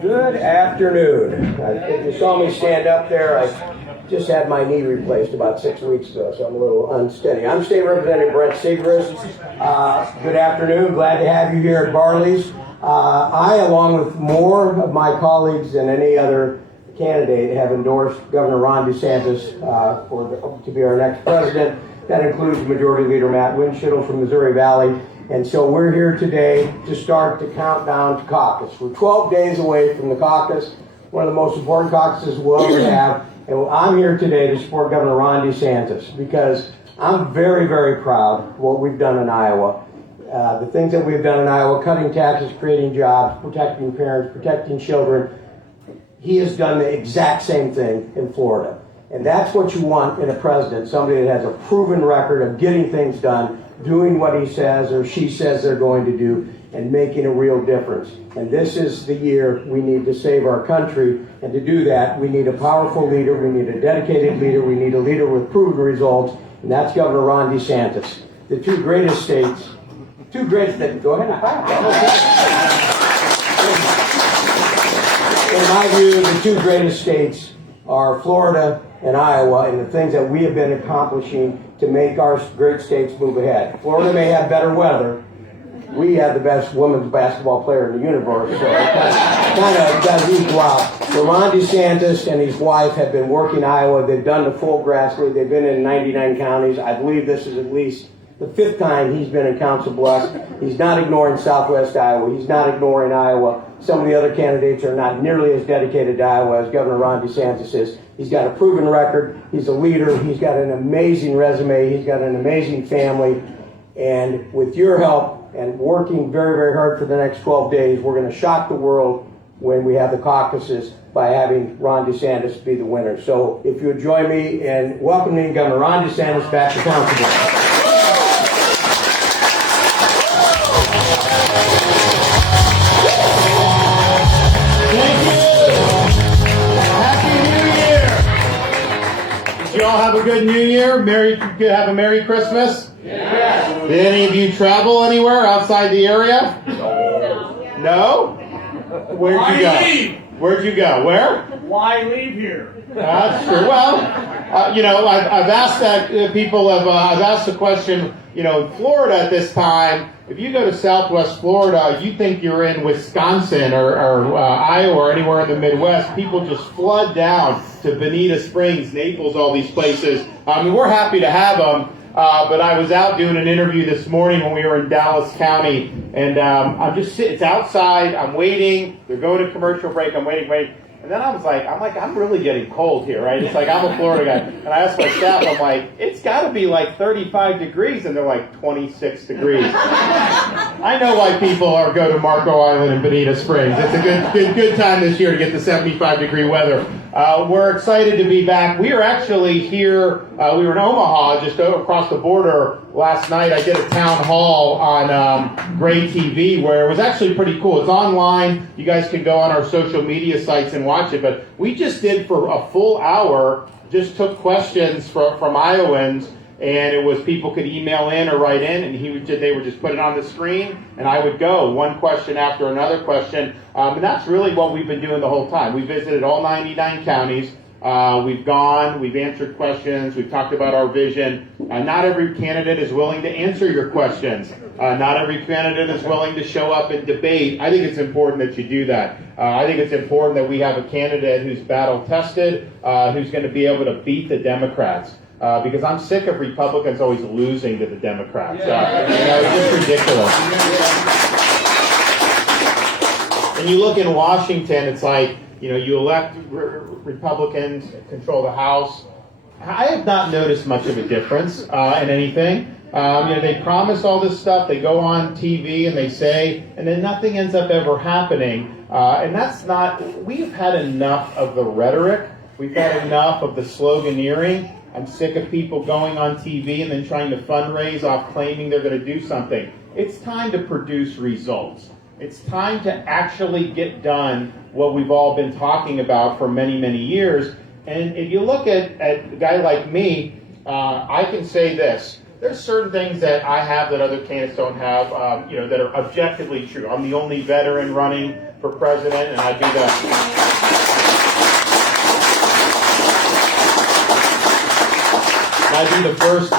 Good afternoon. If you saw me stand up there, I just had my knee replaced about 6 weeks ago, so I'm a little unsteady. I'm State Representative Brent Segrist. Good afternoon. Glad to have you here at Barley's. I, along with more of my colleagues than any other candidate, have endorsed Governor Ron DeSantis to be our next president. That includes Majority Leader Matt Winchell from Missouri Valley. And so we're here today to start the countdown to caucus. We're 12 days away from the caucus, one of the most important caucuses we'll ever have. And I'm here today to support Governor Ron DeSantis because I'm very, very proud of what we've done in Iowa. The things that we've done in Iowa, cutting taxes, creating jobs, protecting parents, protecting children. He has done the exact same thing in Florida. And that's what you want in a president, somebody that has a proven record of getting things done, doing what he says or she says they're going to do, and making a real difference. And this is the year we need to save our country. And to do that, we need a powerful leader, we need a dedicated leader, we need a leader with proven results, and that's Governor Ron DeSantis. The two greatest states, go ahead. In my view, the two greatest states are Florida and Iowa, and the things that we have been accomplishing to make our great states move ahead. Florida may have better weather. We have the best women's basketball player in the universe, so it kind of does equal out. So Ron DeSantis and his wife have been working Iowa. They've done the full grassroots. They've been in 99 counties. I believe this is at least the 5th time he's been in Council Bluffs. He's not ignoring Southwest Iowa. He's not ignoring Iowa. Some of the other candidates are not nearly as dedicated to Iowa as Governor Ron DeSantis is. He's got a proven record. He's a leader. He's got an amazing resume. He's got an amazing family. And with your help and working very, very hard for the next 12 days, we're going to shock the world when we have the caucuses by having Ron DeSantis be the winner. So if you would join me in welcoming Governor Ron DeSantis back to Council. You all have a good New Year. Have a Merry Christmas. Yes. Did any of you travel anywhere outside the area? No? Where'd you go? Leave? Where'd you go? Where? Why leave here? That's true. Well, I've asked that people have. I've asked the question. In Florida at this time, if you go to Southwest Florida, you think you're in Wisconsin or Iowa or anywhere in the Midwest. People just flood down to Bonita Springs, Naples, all these places. We're happy to have them. But I was out doing an interview this morning when we were in Dallas County, and I'm just sitting. It's outside. I'm waiting. They're going to commercial break. I'm waiting. And then I'm really getting cold here, right? It's like I'm a Florida guy. And I asked my staff, I'm like, it's got to be like 35 degrees. And they're like 26 degrees. I know why people go to Marco Island and Bonita Springs. It's a good time this year to get the 75-degree weather. We're excited to be back. We are actually here. We were in Omaha, just across the border last night. I did a town hall on Gray TV where it was actually pretty cool. It's online. You guys can go on our social media sites and watch it. But we just did for a full hour, just took questions from Iowans. And it was people could email in or write in, and they would just put it on the screen, and I would go one question after another question. And that's really what we've been doing the whole time. We visited all 99 counties. We've answered questions. We've talked about our vision. Not every candidate is willing to answer your questions. Not every candidate is willing to show up and debate. I think it's important that you do that. I think it's important that we have a candidate who's battle tested, who's going to be able to beat the Democrats. Because I'm sick of Republicans always losing to the Democrats. It's just ridiculous. And you look in Washington, it's like, you elect Republicans, control the House. I have not noticed much of a difference in anything. They promise all this stuff, they go on TV and they say, and then nothing ends up ever happening. And that's not, we've had enough of the rhetoric. We've had enough of the sloganeering. I'm sick of people going on TV and then trying to fundraise off claiming they're going to do something. It's time to produce results. It's time to actually get done what we've all been talking about for many, many years. And if you look at a guy like me, I can say this. there's certain things that I have that other candidates don't have, that are objectively true. I'm the only veteran running for president, and I do the first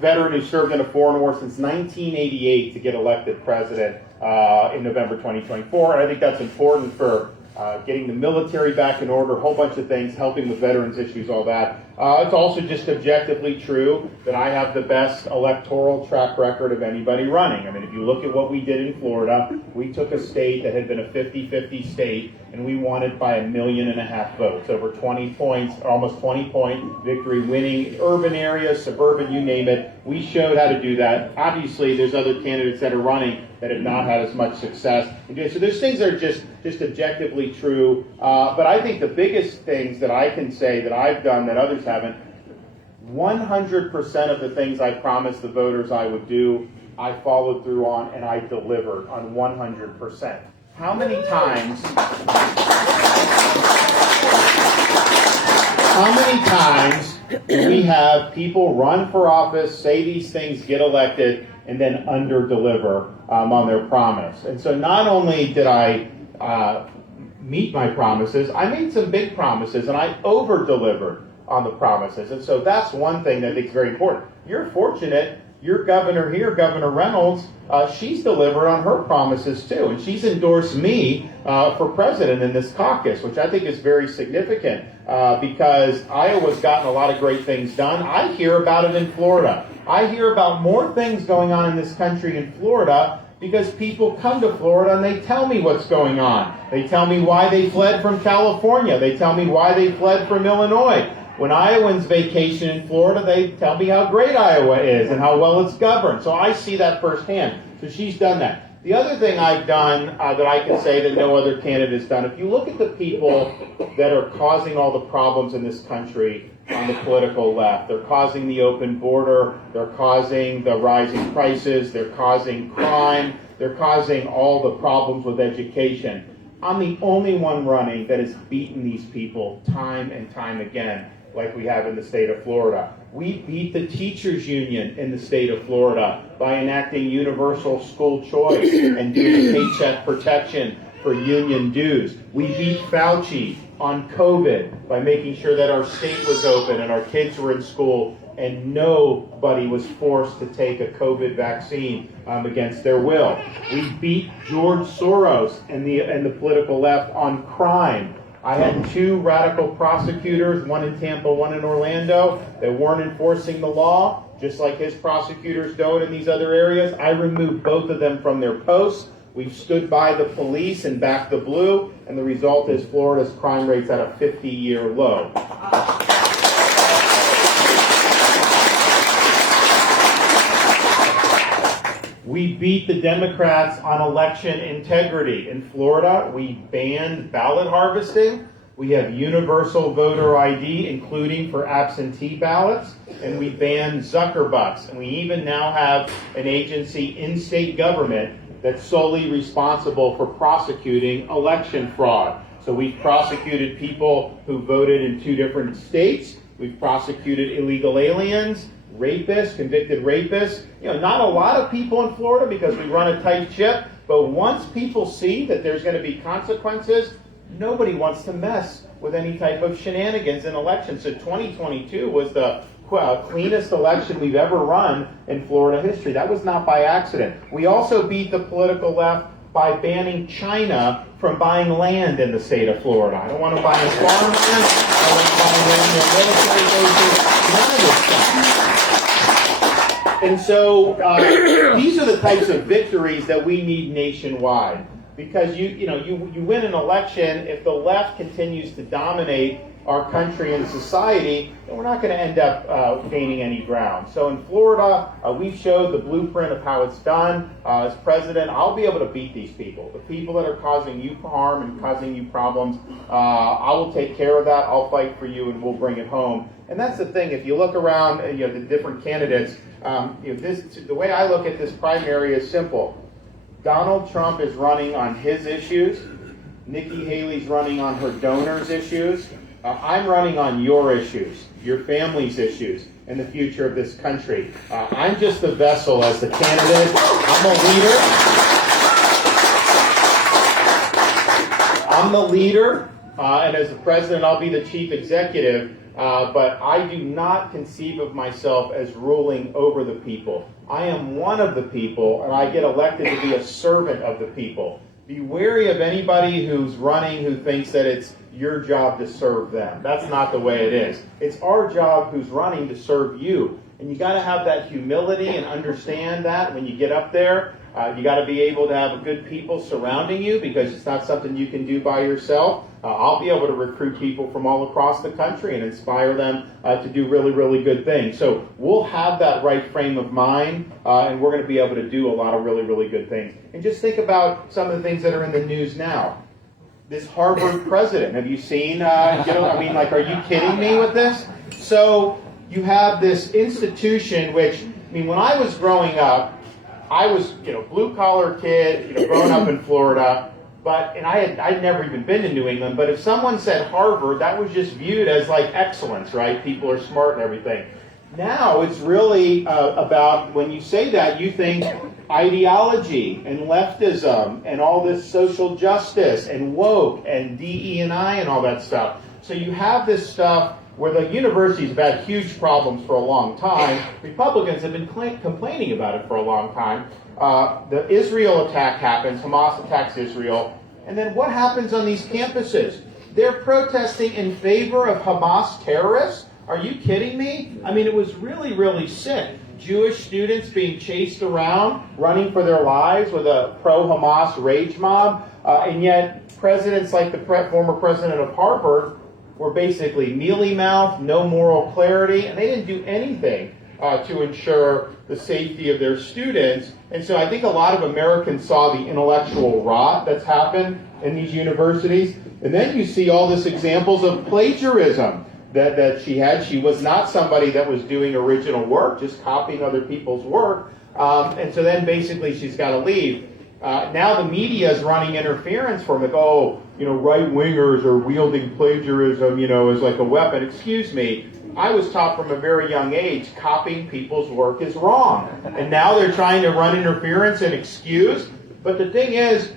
veteran who served in a foreign war since 1988 to get elected president in November 2024. And I think that's important for getting the military back in order, a whole bunch of things, helping with veterans issues, all that. It's also just objectively true that I have the best electoral track record of anybody running. I mean, if you look at what we did in Florida, we took a state that had been a 50-50 state, and we won it by 1.5 million votes, over 20 points, almost 20-point victory, winning urban areas, suburban, you name it. We showed how to do that. Obviously, there's other candidates that are running that have not had as much success. So there's things that are just objectively true. But I think the biggest things that I can say that I've done that others haven't, 100% of the things I promised the voters I would do, I followed through on, and I delivered on 100%. How many times do we have people run for office, say these things, get elected, and then under-deliver on their promise? And so not only did I meet my promises, I made some big promises, and I over-delivered on the promises. And so that's one thing that I think is very important. You're fortunate. Your governor here, Governor Reynolds, she's delivered on her promises too, and she's endorsed me for president in this caucus, which I think is very significant because Iowa's gotten a lot of great things done. I hear about it in Florida. I hear about more things going on in this country in Florida because people come to Florida and they tell me what's going on. They tell me why they fled from California. They tell me why they fled from Illinois. When Iowans vacation in Florida, they tell me how great Iowa is and how well it's governed. So I see that firsthand. So she's done that. The other thing I've done that I can say that no other candidate has done, if you look at the people that are causing all the problems in this country on the political left, they're causing the open border, they're causing the rising prices, they're causing crime, they're causing all the problems with education. I'm the only one running that has beaten these people time and time again, like we have in the state of Florida. We beat the teachers union in the state of Florida by enacting universal school choice and doing paycheck protection for union dues. We beat Fauci on COVID by making sure that our state was open and our kids were in school and nobody was forced to take a COVID vaccine against their will. We beat George Soros and the political left on crime. I had 2 radical prosecutors, one in Tampa, one in Orlando, that weren't enforcing the law, just like his prosecutors don't in these other areas. I removed both of them from their posts. We've stood by the police and backed the blue, and the result is Florida's crime rate's at a 50-year low. We beat the Democrats on election integrity. In Florida, we banned ballot harvesting. We have universal voter ID, including for absentee ballots. And we banned Zuckerbucks. And we even now have an agency in state government that's solely responsible for prosecuting election fraud. So we've prosecuted people who voted in 2 different states. We've prosecuted illegal aliens, rapists, convicted rapists. Not a lot of people in Florida because we run a tight ship, but once people see that there's going to be consequences, nobody wants to mess with any type of shenanigans in elections. So 2022 was the cleanest election we've ever run in Florida history. That was not by accident. We also beat the political left by banning China from buying land in the state of Florida. I don't want to buy any farmland. I don't want to buy land near military bases. None of this stuff. And so these are the types of victories that we need nationwide. Because you win an election, if the left continues to dominate our country and society, then we're not going to end up gaining any ground. So in Florida, we've showed the blueprint of how it's done. As president, I'll be able to beat these people. The people that are causing you harm and causing you problems, I will take care of that. I'll fight for you and we'll bring it home. And that's the thing. If you look around, the different candidates, the way I look at this primary is simple. Donald Trump is running on his issues. Nikki Haley's running on her donors' issues. I'm running on your issues, your family's issues. and the future of this country. I'm just the vessel as the candidate. I'm a leader. I'm the leader, and as the president, I'll be the chief executive. But I do not conceive of myself as ruling over the people. I am one of the people, and I get elected to be a servant of the people. Be wary of anybody who's running who thinks that it's your job to serve them. That's not the way it is. It's our job who's running to serve you. And you got to have that humility and understand that when you get up there. You got to be able to have good people surrounding you because it's not something you can do by yourself. I'll be able to recruit people from all across the country and inspire them to do really, really good things. So we'll have that right frame of mind, and we're going to be able to do a lot of really, really good things. And just think about some of the things that are in the news now. This Harvard president, have you seen, are you kidding me with this? So you have this institution which, when I was growing up, I was, blue-collar kid, growing up in Florida, and I'd never even been to New England, but if someone said Harvard, that was just viewed as like excellence, right? People are smart and everything. Now it's really about, when you say that, you think ideology and leftism and all this social justice and woke and DE&I and all that stuff. So you have this stuff where the universities have had huge problems for a long time. Republicans have been complaining about it for a long time. The Israel attack happens, Hamas attacks Israel, and then what happens on these campuses? They're protesting in favor of Hamas terrorists? Are you kidding me? It was really, really sick. Jewish students being chased around, running for their lives with a pro-Hamas rage mob, and yet presidents like the former president of Harvard were basically mealy-mouthed, no moral clarity, and they didn't do anything to ensure the safety of their students. And so I think a lot of Americans saw the intellectual rot that's happened in these universities. And then you see all these examples of plagiarism that she had. She was not somebody that was doing original work, just copying other people's work. And so then basically she's got to leave. Now the media is running interference for them. Right-wingers are wielding plagiarism, as like a weapon. Excuse me. I was taught from a very young age copying people's work is wrong. And now they're trying to run interference and excuse. But the thing is,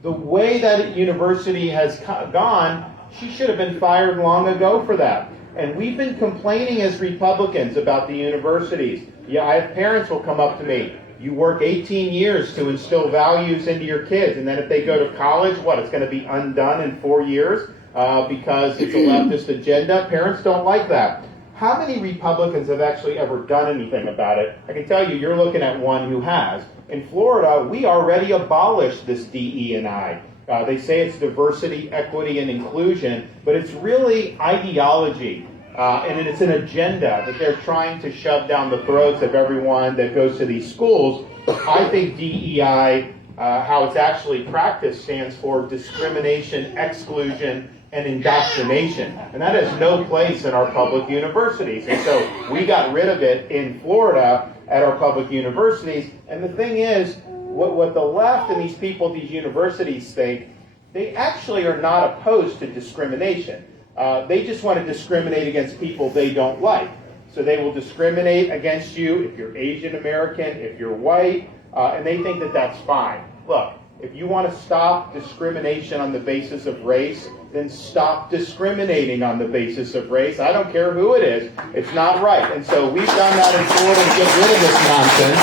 the way that university has gone, she should have been fired long ago for that. And we've been complaining as Republicans about the universities. I have parents will come up to me. You work 18 years to instill values into your kids, and then if they go to college, it's going to be undone in 4 years because it's a leftist agenda? Parents don't like that. How many Republicans have actually ever done anything about it? I can tell you, you're looking at one who has. In Florida, we already abolished this DE&I. They say it's diversity, equity, and inclusion, but it's really ideology. And it's an agenda that they're trying to shove down the throats of everyone that goes to these schools. I think DEI, how it's actually practiced, stands for discrimination, exclusion, and indoctrination. And that has no place in our public universities. And so we got rid of it in Florida at our public universities. And the thing is, what the left and these people at these universities think, they actually are not opposed to discrimination. They just want to discriminate against people they don't like. So they will discriminate against you if you're Asian American, if you're white, and they think that that's fine. Look, if you want to stop discrimination on the basis of race, then stop discriminating on the basis of race. I don't care who it is. It's not right. And so we've done that in Florida to get rid of this nonsense.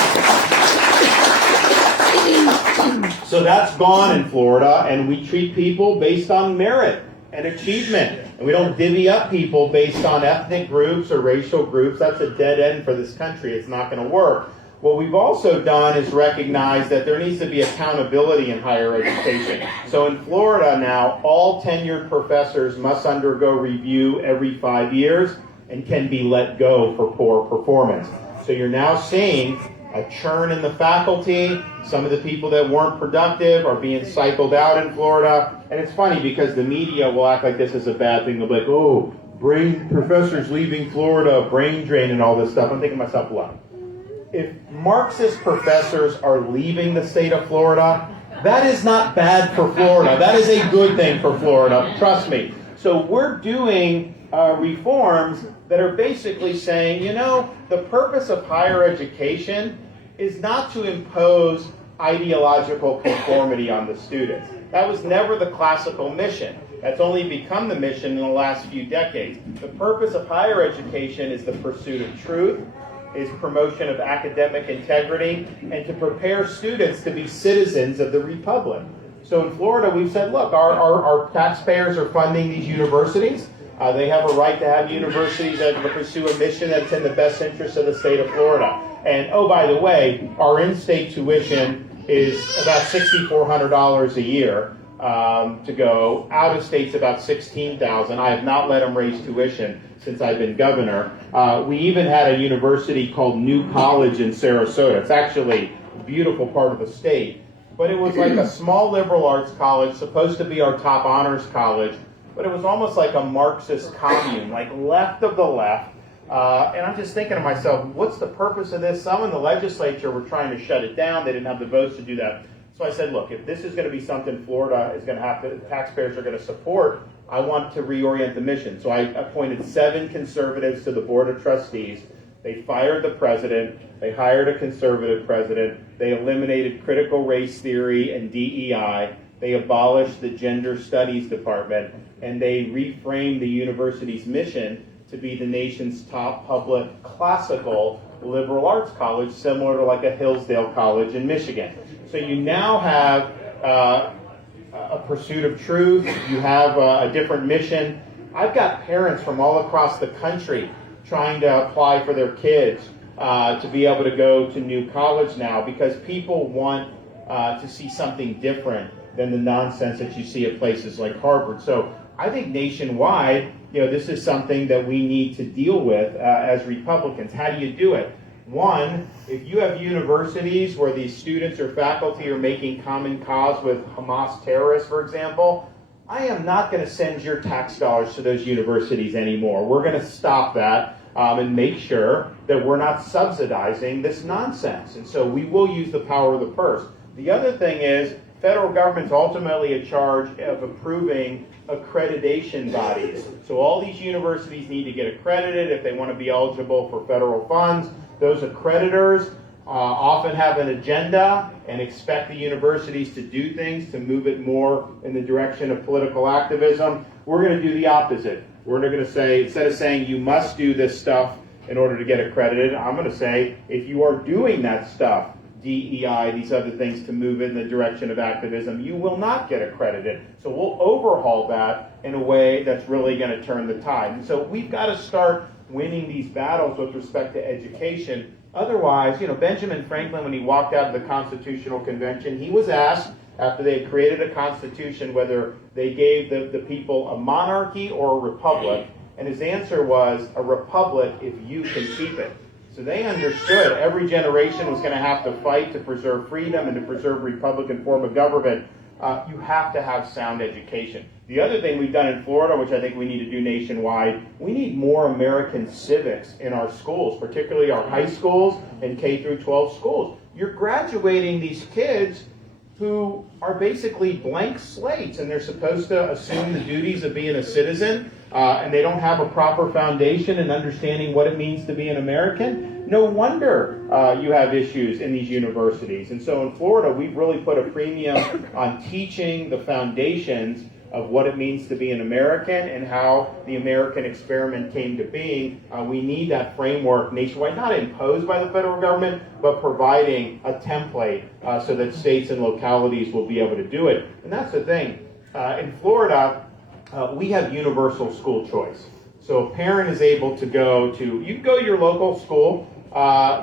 So that's gone in Florida, and we treat people based on merit and achievement. And we don't divvy up people based on ethnic groups or racial groups. That's a dead end for this country. It's not going to work. What we've also done is recognize that there needs to be accountability in higher education. So in Florida now, all tenured professors must undergo review every 5 years and can be let go for poor performance. So you're now seeing a churn in the faculty. Some of the people that weren't productive are being cycled out in Florida. And it's funny because the media will act like this is a bad thing. They'll be like, oh, professors leaving Florida, brain drain and all this stuff. I'm thinking to myself, look, if Marxist professors are leaving the state of Florida, that is not bad for Florida. That is a good thing for Florida. Trust me. So we're doing reforms that are basically saying, the purpose of higher education is not to impose ideological conformity on the students. That was never the classical mission. That's only become the mission in the last few decades. The purpose of higher education is the pursuit of truth, is promotion of academic integrity, and to prepare students to be citizens of the republic. So in Florida, we've said, look, our taxpayers are funding these universities. They have a right to have universities that pursue a mission that's in the best interest of the state of Florida. And, oh, by the way, our in-state tuition is about $6,400 a year to go. Out of state's about $16,000. I have not let them raise tuition since I've been governor. We even had a university called New College in Sarasota. It's actually a beautiful part of the state. But it was like a small liberal arts college, supposed to be our top honors college, but it was almost like a Marxist commune, like left of the left. And I'm just thinking to myself, what's the purpose of this? Some in the legislature were trying to shut it down. They didn't have the votes to do that. So I said, look, if this is going to be something Florida is going to have to, taxpayers are going to support, I want to reorient the mission. So I appointed 7 conservatives to the board of trustees. They fired the president. They hired a conservative president. They eliminated critical race theory and DEI. They abolished the gender studies department. And they reframed the university's mission to be the nation's top public classical liberal arts college, similar to like a Hillsdale College in Michigan. So you now have a pursuit of truth. You have a different mission. I've got parents from all across the country trying to apply for their kids to be able to go to New College now because people want to see something different than the nonsense that you see at places like Harvard. So I think nationwide, this is something that we need to deal with as Republicans. How do you do it? One, if you have universities where these students or faculty are making common cause with Hamas terrorists, for example, I am not going to send your tax dollars to those universities anymore. We're going to stop that and make sure that we're not subsidizing this nonsense. And so we will use the power of the purse. The other thing is, federal government's ultimately in charge of approving accreditation bodies. So all these universities need to get accredited if they want to be eligible for federal funds. Those accreditors often have an agenda and expect the universities to do things to move it more in the direction of political activism. We're going to do the opposite. We're going to say, instead of saying you must do this stuff in order to get accredited, I'm going to say if you are doing that stuff, DEI, these other things to move in the direction of activism, you will not get accredited. So we'll overhaul that in a way that's really going to turn the tide. And so we've got to start winning these battles with respect to education. Otherwise, Benjamin Franklin, when he walked out of the Constitutional Convention, he was asked, after they had created a constitution, whether they gave the people a monarchy or a republic. And his answer was, a republic if you can keep it. So they understood every generation was going to have to fight to preserve freedom and to preserve Republican form of government. You have to have sound education. The other thing we've done in Florida, which I think we need to do nationwide, we need more American civics in our schools, particularly our high schools and K through 12 schools. You're graduating these kids who are basically blank slates, and they're supposed to assume the duties of being a citizen, and they don't have a proper foundation in understanding what it means to be an American. No wonder you have issues in these universities. And so in Florida, we've really put a premium on teaching the foundations of what it means to be an American and how the American experiment came to being. We need that framework nationwide, not imposed by the federal government, but providing a template so that states and localities will be able to do it. And that's the thing. In Florida, we have universal school choice. So a parent is able to you can go to your local school.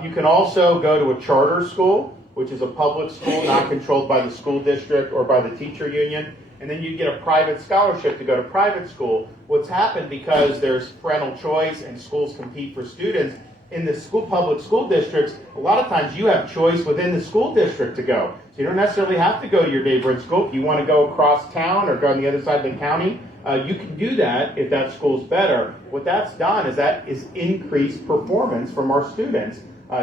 You can also go to a charter school, which is a public school not controlled by the school district or by the teacher union. And then you get a private scholarship to go to private school. What's happened, because there's parental choice and schools compete for students, in the public school districts, a lot of times you have choice within the school district to go. So you don't necessarily have to go to your neighboring school. If you want to go across town or go on the other side of the county, you can do that if that school's better. What that's done is increased performance from our students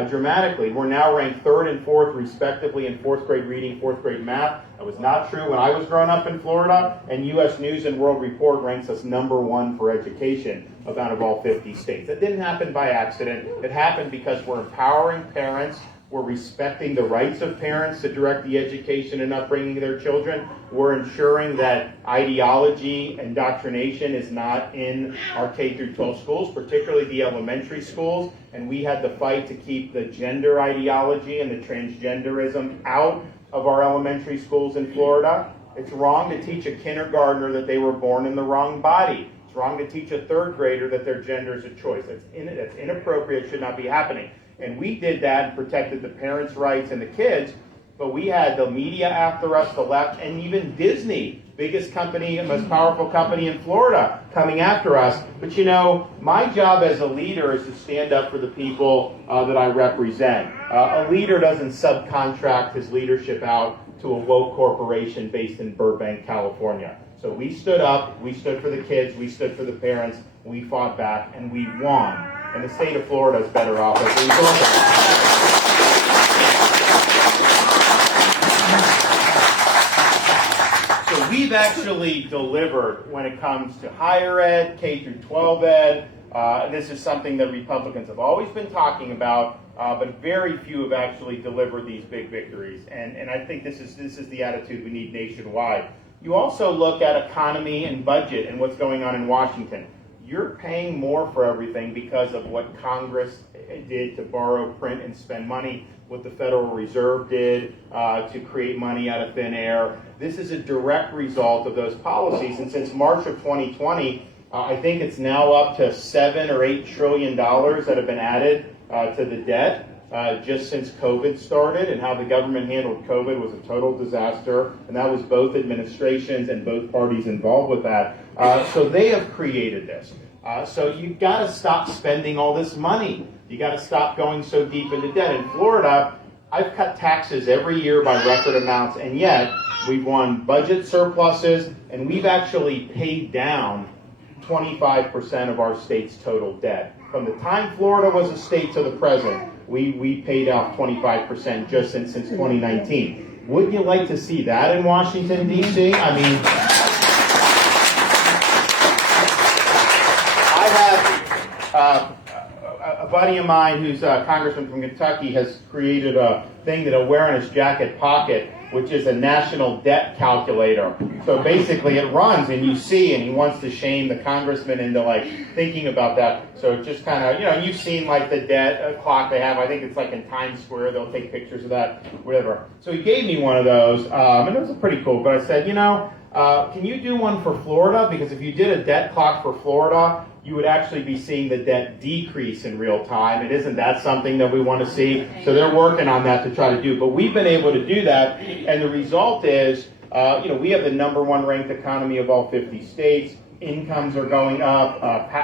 dramatically. We're now ranked 3rd and 4th, respectively, in 4th grade reading, 4th grade math. That was not true when I was growing up in Florida, and U.S. News and World Report ranks us #1 for education out of all 50 states. That didn't happen by accident. It happened because we're empowering parents. We're respecting the rights of parents to direct the education and upbringing of their children. We're ensuring that ideology, indoctrination is not in our K through 12 schools, particularly the elementary schools. And we had to fight to keep the gender ideology and the transgenderism out of our elementary schools in Florida. It's wrong to teach a kindergartner that they were born in the wrong body. It's wrong to teach a third grader that their gender is a choice. That's inappropriate, should not be happening. And we did that and protected the parents' rights and the kids, but we had the media after us, the left, and even Disney, biggest company, most powerful company in Florida, coming after us. But you know, my job as a leader is to stand up for the people that I represent. A leader doesn't subcontract his leadership out to a woke corporation based in Burbank, California. So we stood up, we stood for the kids, we stood for the parents, we fought back, and we won. And the state of Florida is better off as a result of it. So we've actually delivered when it comes to higher ed, K through 12 ed. This is something that Republicans have always been talking about, but very few have actually delivered these big victories. And I think this is the attitude we need nationwide. You also look at economy and budget and what's going on in Washington. You're paying more for everything because of what Congress did to borrow, print, and spend money, what the Federal Reserve did to create money out of thin air. This is a direct result of those policies. And since March of 2020, I think it's now up to $7 or $8 trillion that have been added to the debt just since COVID started, and how the government handled COVID was a total disaster. And that was both administrations and both parties involved with that. So they have created this. So you've got to stop spending all this money. You got to stop going so deep into debt. In Florida, I've cut taxes every year by record amounts, and yet we've won budget surpluses, and we've actually paid down 25% of our state's total debt. From the time Florida was a state to the present, we paid off 25% just since 2019. Wouldn't you like to see that in Washington, D.C.? I mean, a buddy of mine who's a congressman from Kentucky has created a thing that he'll wear in his jacket pocket, which is a national debt calculator. So basically it runs and you see, and he wants to shame the congressman into like thinking about that. So it just kind of, you know, you've seen like the debt clock they have. I think it's like in Times Square, they'll take pictures of that, whatever. So he gave me one of those, and it was pretty cool. But I said, you know, can you do one for Florida? Because if you did a debt clock for Florida, you would actually be seeing the debt decrease in real time. And isn't that something that we want to see? So they're working on that to try to do. But we've been able to do that. And the result is, you know, we have the #1 ranked economy of all 50 states. Incomes are going up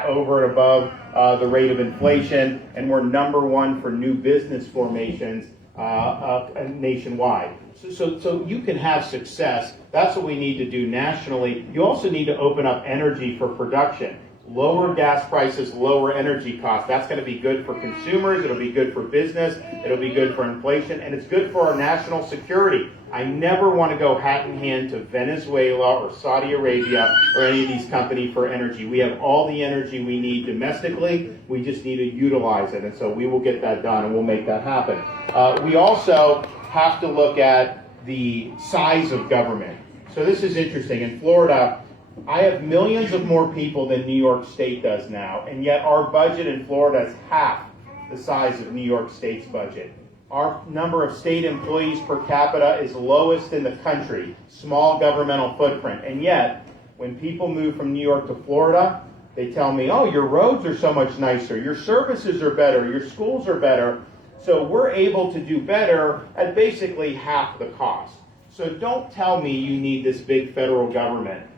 over and above the rate of inflation. And we're #1 for new business formations nationwide. So you can have success. That's what we need to do nationally. You also need to open up energy for production. Lower gas prices, lower energy costs. That's going to be good for consumers. It'll be good for business. It'll be good for inflation. And it's good for our national security. I never want to go hat in hand to Venezuela or Saudi Arabia or any of these companies for energy. We have all the energy we need domestically. We just need to utilize it. And so we will get that done and we'll make that happen. We also have to look at the size of government. So this is interesting. In Florida, I have millions of more people than New York State does now, and yet our budget in Florida is half the size of New York State's budget. Our number of state employees per capita is lowest in the country, small governmental footprint, and yet when people move from New York to Florida, they tell me, oh, your roads are so much nicer, your services are better, your schools are better. So we're able to do better at basically half the cost. So don't tell me you need this big federal government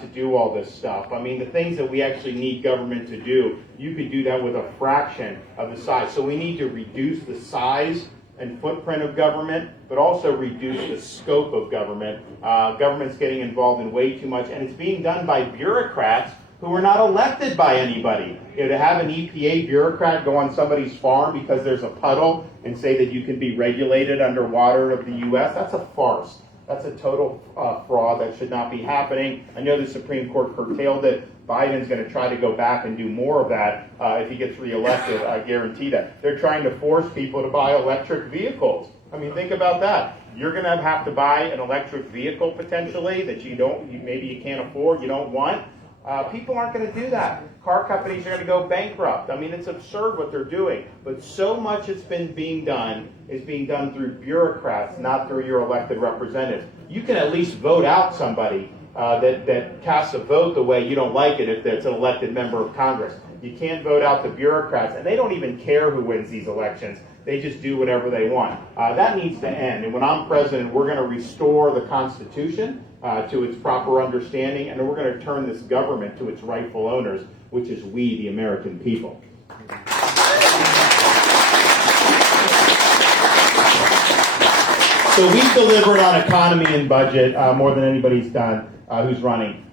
to do all this stuff. I mean, the things that we actually need government to do, you could do that with a fraction of the size. So we need to reduce the size and footprint of government, but also reduce the scope of government. Government's getting involved in way too much, and it's being done by bureaucrats who are not elected by anybody. You know, to have an EPA bureaucrat go on somebody's farm because there's a puddle and say that you can be regulated underwater of the U.S., that's a farce. That's a total fraud. That should not be happening. I know the Supreme Court curtailed it. Biden's going to try to go back and do more of that if he gets reelected. I guarantee that. They're trying to force people to buy electric vehicles. I mean, think about that. You're going to have to buy an electric vehicle potentially that maybe you can't afford, you don't want. People aren't going to do that. Car companies are going to go bankrupt. I mean, it's absurd what they're doing. But so much is being done through bureaucrats, not through your elected representatives. You can at least vote out somebody that casts a vote the way you don't like it if it's an elected member of Congress. You can't vote out the bureaucrats, and they don't even care who wins these elections. They just do whatever they want. That needs to end. And when I'm president, we're going to restore the Constitution to its proper understanding, and we're going to turn this government to its rightful owners, which is we, the American people. So we've delivered on economy and budget more than anybody's done who's running.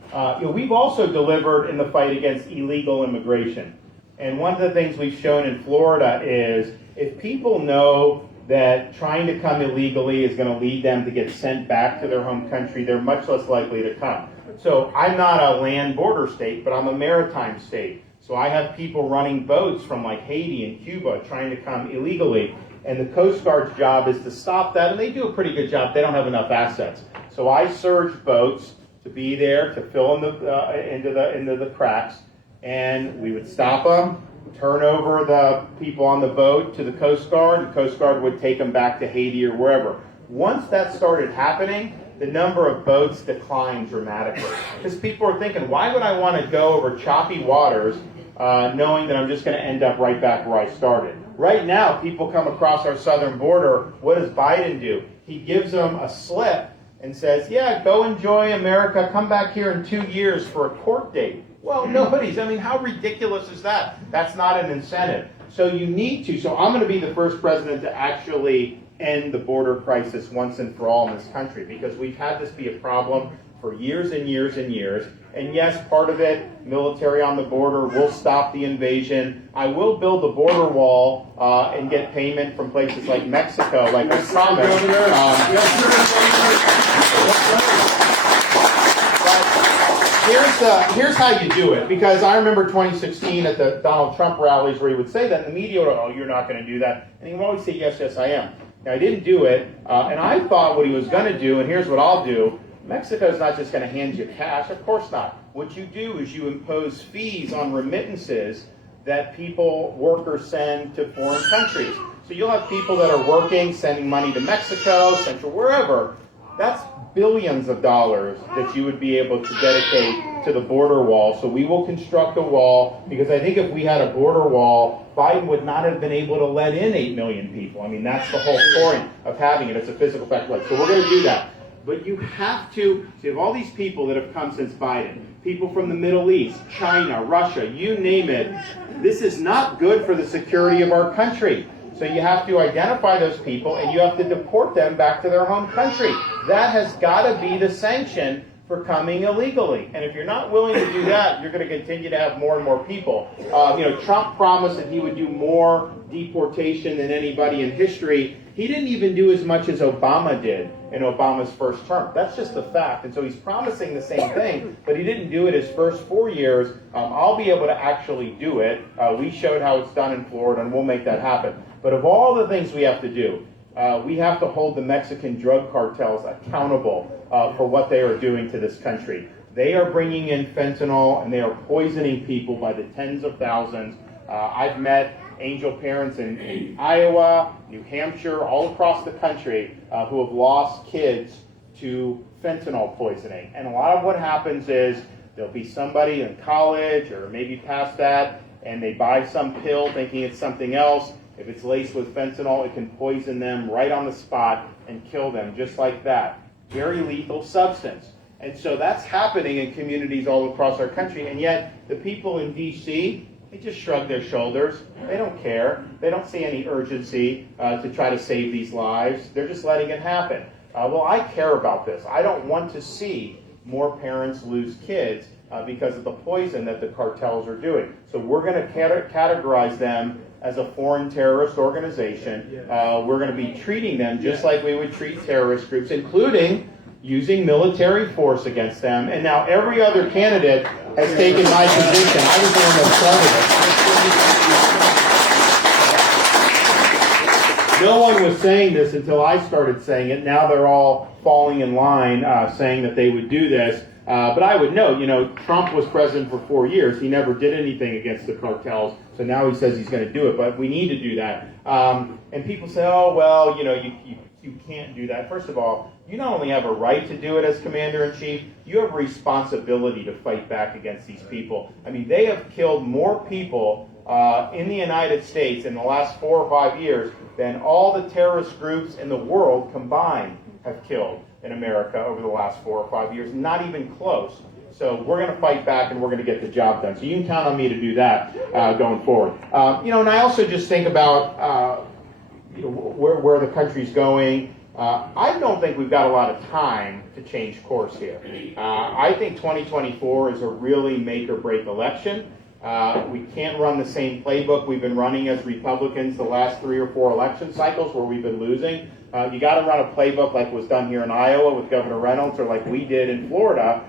We've also delivered in the fight against illegal immigration. And one of the things we've shown in Florida is if people know that trying to come illegally is going to lead them to get sent back to their home country, they're much less likely to come. So I'm not a land border state, but I'm a maritime state. So I have people running boats from like Haiti and Cuba trying to come illegally. And the Coast Guard's job is to stop that, and they do a pretty good job. They don't have enough assets. So I surge boats to be there to fill in into the cracks, and we would stop them, turn over the people on the boat to the Coast Guard. The Coast Guard would take them back to Haiti or wherever. Once that started happening, the number of boats declined dramatically. Because people are thinking, why would I want to go over choppy waters knowing that I'm just going to end up right back where I started? Right now, people come across our southern border. What does Biden do? He gives them a slip and says, yeah, go enjoy America. Come back here in 2 years for a court date. Well, how ridiculous is that? That's not an incentive. So you need to. So I'm going to be the first president to actually end the border crisis once and for all in this country, because we've had this be a problem for years and years and years. And yes, part of it, military on the border, will stop the invasion. I will build the border wall and get payment from places like Mexico, like I promised. Here's how you do it, because I remember 2016 at the Donald Trump rallies where he would say that, and the media would, oh, you're not going to do that. And he would always say, yes, yes, I am. Now, I didn't do it, and I thought what he was going to do, and here's what I'll do. Mexico's not just going to hand you cash. Of course not. What you do is you impose fees on remittances that workers send to foreign countries. So you'll have people that are working, sending money to Mexico, Central, wherever. That's billions of dollars that you would be able to dedicate to the border wall. So we will construct a wall, because I think if we had a border wall, Biden would not have been able to let in 8 million people. I mean, that's the whole point of having it. It's a physical fact. So we're going to do that. But you have to, so you have all these people that have come since Biden, people from the Middle East, China, Russia, you name it. This is not good for the security of our country. So you have to identify those people, and you have to deport them back to their home country. That has got to be the sanction for coming illegally. And if you're not willing to do that, you're going to continue to have more and more people. Trump promised that he would do more deportation than anybody in history. He didn't even do as much as Obama did in Obama's first term. That's just a fact. And so he's promising the same thing, but he didn't do it his first 4 years. I'll be able to actually do it. We showed how it's done in Florida, and we'll make that happen. But of all the things we have to do, we have to hold the Mexican drug cartels accountable for what they are doing to this country. They are bringing in fentanyl, and they are poisoning people by the tens of thousands. I've met angel parents in Iowa, New Hampshire, all across the country who have lost kids to fentanyl poisoning. And a lot of what happens is there'll be somebody in college or maybe past that, and they buy some pill thinking it's something else. If it's laced with fentanyl, it can poison them right on the spot and kill them just like that. Very lethal substance. And so that's happening in communities all across our country. And yet the people in D.C., they just shrug their shoulders. They don't care. They don't see any urgency to try to save these lives. They're just letting it happen. Well, I care about this. I don't want to see more parents lose kids because of the poison that the cartels are doing. So we're going to categorize them as a foreign terrorist organization. We're going to be treating them just like we would treat terrorist groups, including using military force against them, and now every other candidate has taken my position. I was the one that started it. No one was saying this until I started saying it. Now they're all falling in line, saying that they would do this. But I would note, Trump was president for 4 years. He never did anything against the cartels. So now he says he's going to do it. But we need to do that. And people say, oh, well, you can't do that. First of all, you not only have a right to do it as commander-in-chief, you have a responsibility to fight back against these people. I mean, they have killed more people in the United States in the last 4 or 5 years than all the terrorist groups in the world combined have killed in America over the last 4 or 5 years. Not even close. So we're going to fight back and we're going to get the job done. So you can count on me to do that going forward. And I also just think about where the country's going. I don't think we've got a lot of time to change course here. I think 2024 is a really make or break election. We can't run the same playbook we've been running as Republicans the last 3 or 4 election cycles where we've been losing. You got to run a playbook like was done here in Iowa with Governor Reynolds, or like we did in Florida,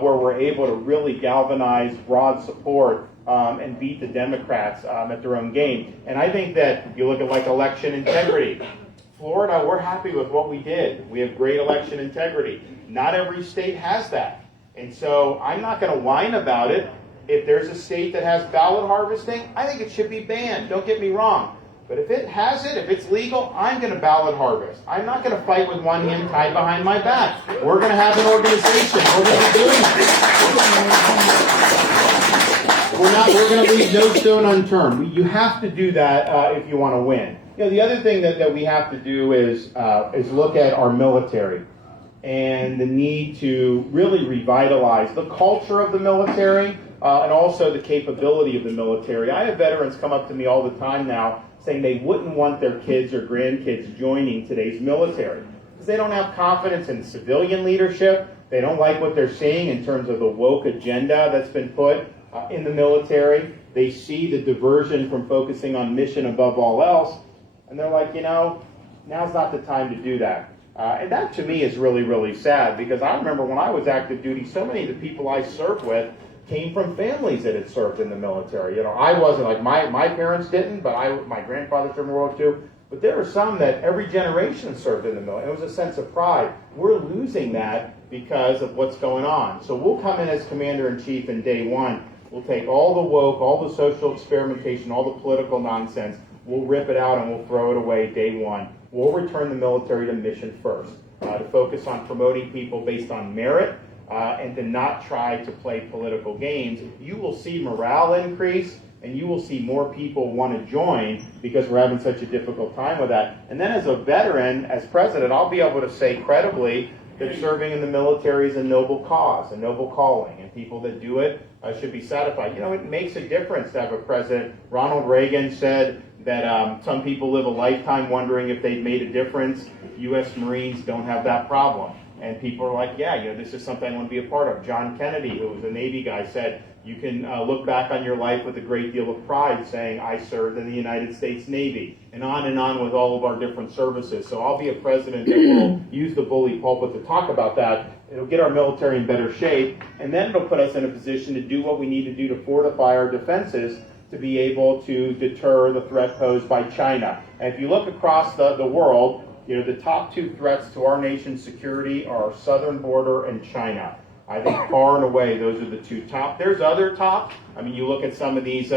where we're able to really galvanize broad support and beat the Democrats at their own game. And I think that you look at like election integrity. Florida, we're happy with what we did. We have great election integrity. Not every state has that. And so I'm not going to whine about it. If there's a state that has ballot harvesting, I think it should be banned. Don't get me wrong. But if it has it, if it's legal, I'm going to ballot harvest. I'm not going to fight with one hand tied behind my back. We're going to have an organization. We're going to be doing it. We're going to leave no stone unturned. You have to do that if you want to win. The other thing that we have to do is look at our military and the need to really revitalize the culture of the military and also the capability of the military. I have veterans come up to me all the time now saying they wouldn't want their kids or grandkids joining today's military because they don't have confidence in civilian leadership. They don't like what they're seeing in terms of the woke agenda that's been put in the military. They see the diversion from focusing on mission above all else, and they're like, now's not the time to do that. And that to me is really, really sad because I remember when I was active duty, so many of the people I served with came from families that had served in the military. I wasn't like my parents didn't, but my grandfather served in World War II. But there were some that every generation served in the military. It was a sense of pride. We're losing that because of what's going on. So we'll come in as commander-in-chief in day one. We'll take all the woke, all the social experimentation, all the political nonsense. We'll rip it out and we'll throw it away day one. We'll return the military to mission first, to focus on promoting people based on merit, and to not try to play political games. You will see morale increase, and you will see more people want to join because we're having such a difficult time with that. And then as a veteran, as president, I'll be able to say credibly that serving in the military is a noble cause, a noble calling, and people that do it should be satisfied. It makes a difference to have a president. Ronald Reagan said that some people live a lifetime wondering if they've made a difference. U.S. Marines don't have that problem. And people are like, this is something I want to be a part of. John Kennedy, who was a Navy guy, said, you can look back on your life with a great deal of pride saying, I served in the United States Navy, and on with all of our different services. So I'll be a president that will use the bully pulpit to talk about that. It'll get our military in better shape, and then it'll put us in a position to do what we need to do to fortify our defenses to be able to deter the threat posed by China. And if you look across the world, the top 2 threats to our nation's security are our southern border and China. I think far and away those are the 2 top. There's other top. You look at some of these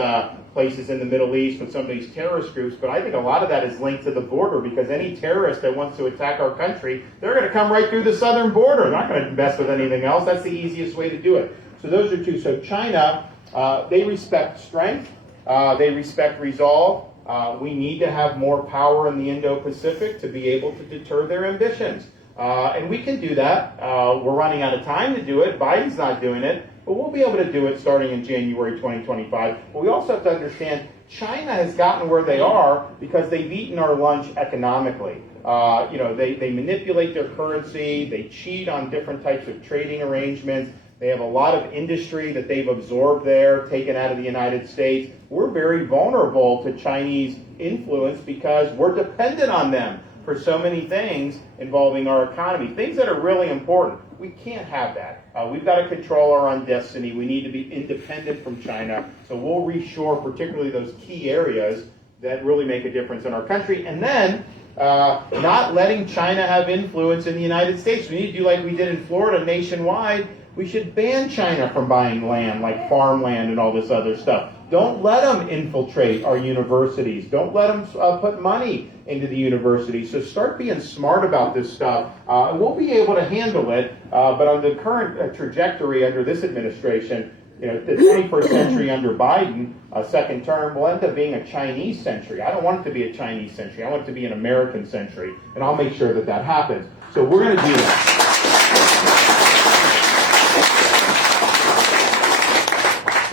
places in the Middle East with some of these terrorist groups, but I think a lot of that is linked to the border because any terrorist that wants to attack our country, they're going to come right through the southern border. They're not going to mess with anything else. That's the easiest way to do it. So those are 2. So China, they respect strength. They respect resolve. We need to have more power in the Indo-Pacific to be able to deter their ambitions. And we can do that. We're running out of time to do it. Biden's not doing it. But we'll be able to do it starting in January 2025. But we also have to understand China has gotten where they are because they've eaten our lunch economically. They manipulate their currency. They cheat on different types of trading arrangements. They have a lot of industry that they've absorbed there, taken out of the United States. We're very vulnerable to Chinese influence because we're dependent on them for so many things involving our economy, things that are really important. We can't have that. We've got to control our own destiny. We need to be independent from China. So we'll reshore particularly those key areas that really make a difference in our country. And then not letting China have influence in the United States. We need to do like we did in Florida nationwide. We should ban China from buying land, like farmland and all this other stuff. Don't let them infiltrate our universities. Don't let them put money into the universities. So start being smart about this stuff. We'll be able to handle it, but on the current trajectory under this administration, the 21st century under Biden, second term, will end up being a Chinese century. I don't want it to be a Chinese century. I want it to be an American century, and I'll make sure that that happens. So we're going to do that.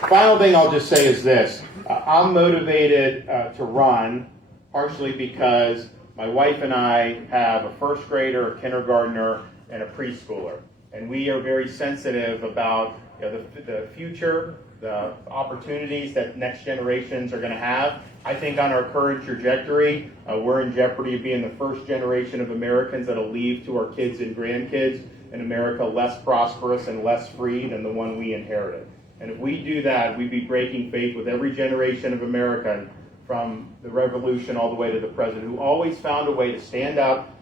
Final thing I'll just say is this. I'm motivated to run partially because my wife and I have a first grader, a kindergartner, and a preschooler. And we are very sensitive about the future, the opportunities that next generations are going to have. I think on our current trajectory, we're in jeopardy of being the first generation of Americans that will leave to our kids and grandkids an America less prosperous and less free than the one we inherited. And if we do that, we'd be breaking faith with every generation of American, from the revolution all the way to the present, who always found a way to stand up,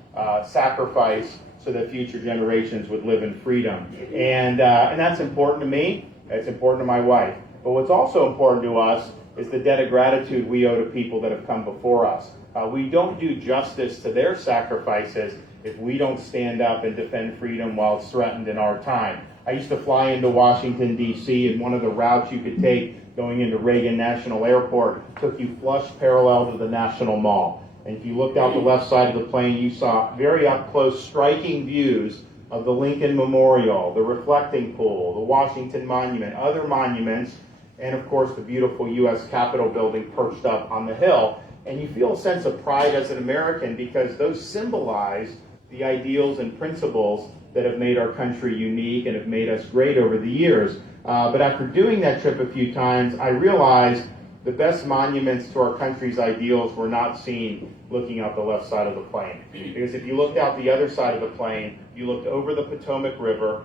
sacrifice, so that future generations would live in freedom. And that's important to me. It's important to my wife. But what's also important to us is the debt of gratitude we owe to people that have come before us. We don't do justice to their sacrifices if we don't stand up and defend freedom while it's threatened in our time. I used to fly into Washington, D.C., and one of the routes you could take going into Reagan National Airport took you flush parallel to the National Mall. And if you looked out the left side of the plane, you saw very up-close, striking views of the Lincoln Memorial, the reflecting pool, the Washington Monument, other monuments, and of course the beautiful U.S. Capitol building perched up on the hill. And you feel a sense of pride as an American because those symbolize the ideals and principles that have made our country unique and have made us great over the years. But after doing that trip a few times, I realized the best monuments to our country's ideals were not seen looking out the left side of the plane. Because if you looked out the other side of the plane, you looked over the Potomac River,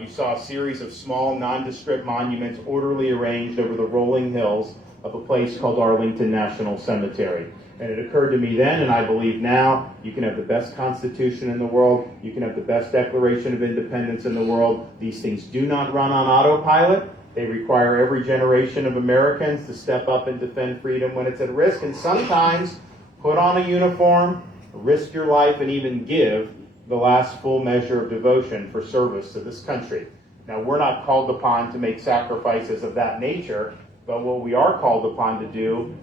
you saw a series of small nondescript monuments orderly arranged over the rolling hills of a place called Arlington National Cemetery. And it occurred to me then, and I believe now, you can have the best Constitution in the world, you can have the best Declaration of Independence in the world. These things do not run on autopilot. They require every generation of Americans to step up and defend freedom when it's at risk, and sometimes put on a uniform, risk your life, and even give the last full measure of devotion for service to this country. Now, we're not called upon to make sacrifices of that nature, but what we are called upon to do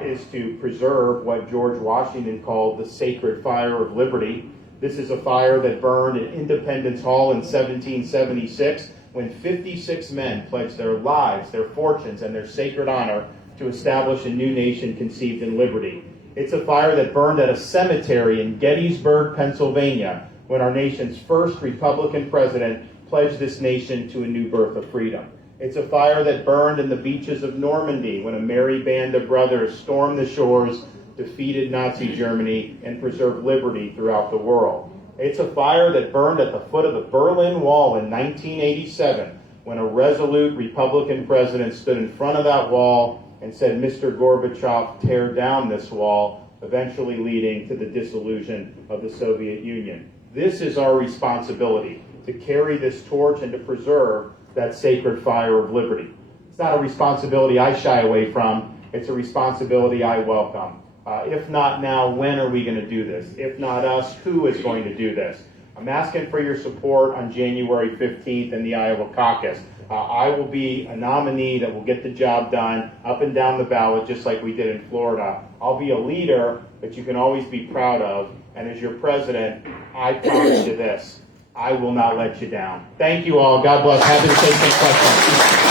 is to preserve what George Washington called the sacred fire of liberty. This is a fire that burned in Independence Hall in 1776 when 56 men pledged their lives, their fortunes, and their sacred honor to establish a new nation conceived in liberty. It's a fire that burned at a cemetery in Gettysburg, Pennsylvania, when our nation's first Republican president pledged this nation to a new birth of freedom. It's a fire that burned in the beaches of Normandy when a merry band of brothers stormed the shores, defeated Nazi Germany, and preserved liberty throughout the world. It's a fire that burned at the foot of the Berlin Wall in 1987 when a resolute Republican president stood in front of that wall and said, "Mr. Gorbachev, tear down this wall," eventually leading to the dissolution of the Soviet Union. This is our responsibility, to carry this torch and to preserve that sacred fire of liberty. It's not a responsibility I shy away from. It's a responsibility I welcome. If not now, when are we going to do this? If not us, who is going to do this? I'm asking for your support on January 15th in the Iowa caucus. I will be a nominee that will get the job done up and down the ballot, just like we did in Florida. I'll be a leader that you can always be proud of. And as your president, I promise you this: I will not let you down. Thank you all. God bless. Happy to take some questions.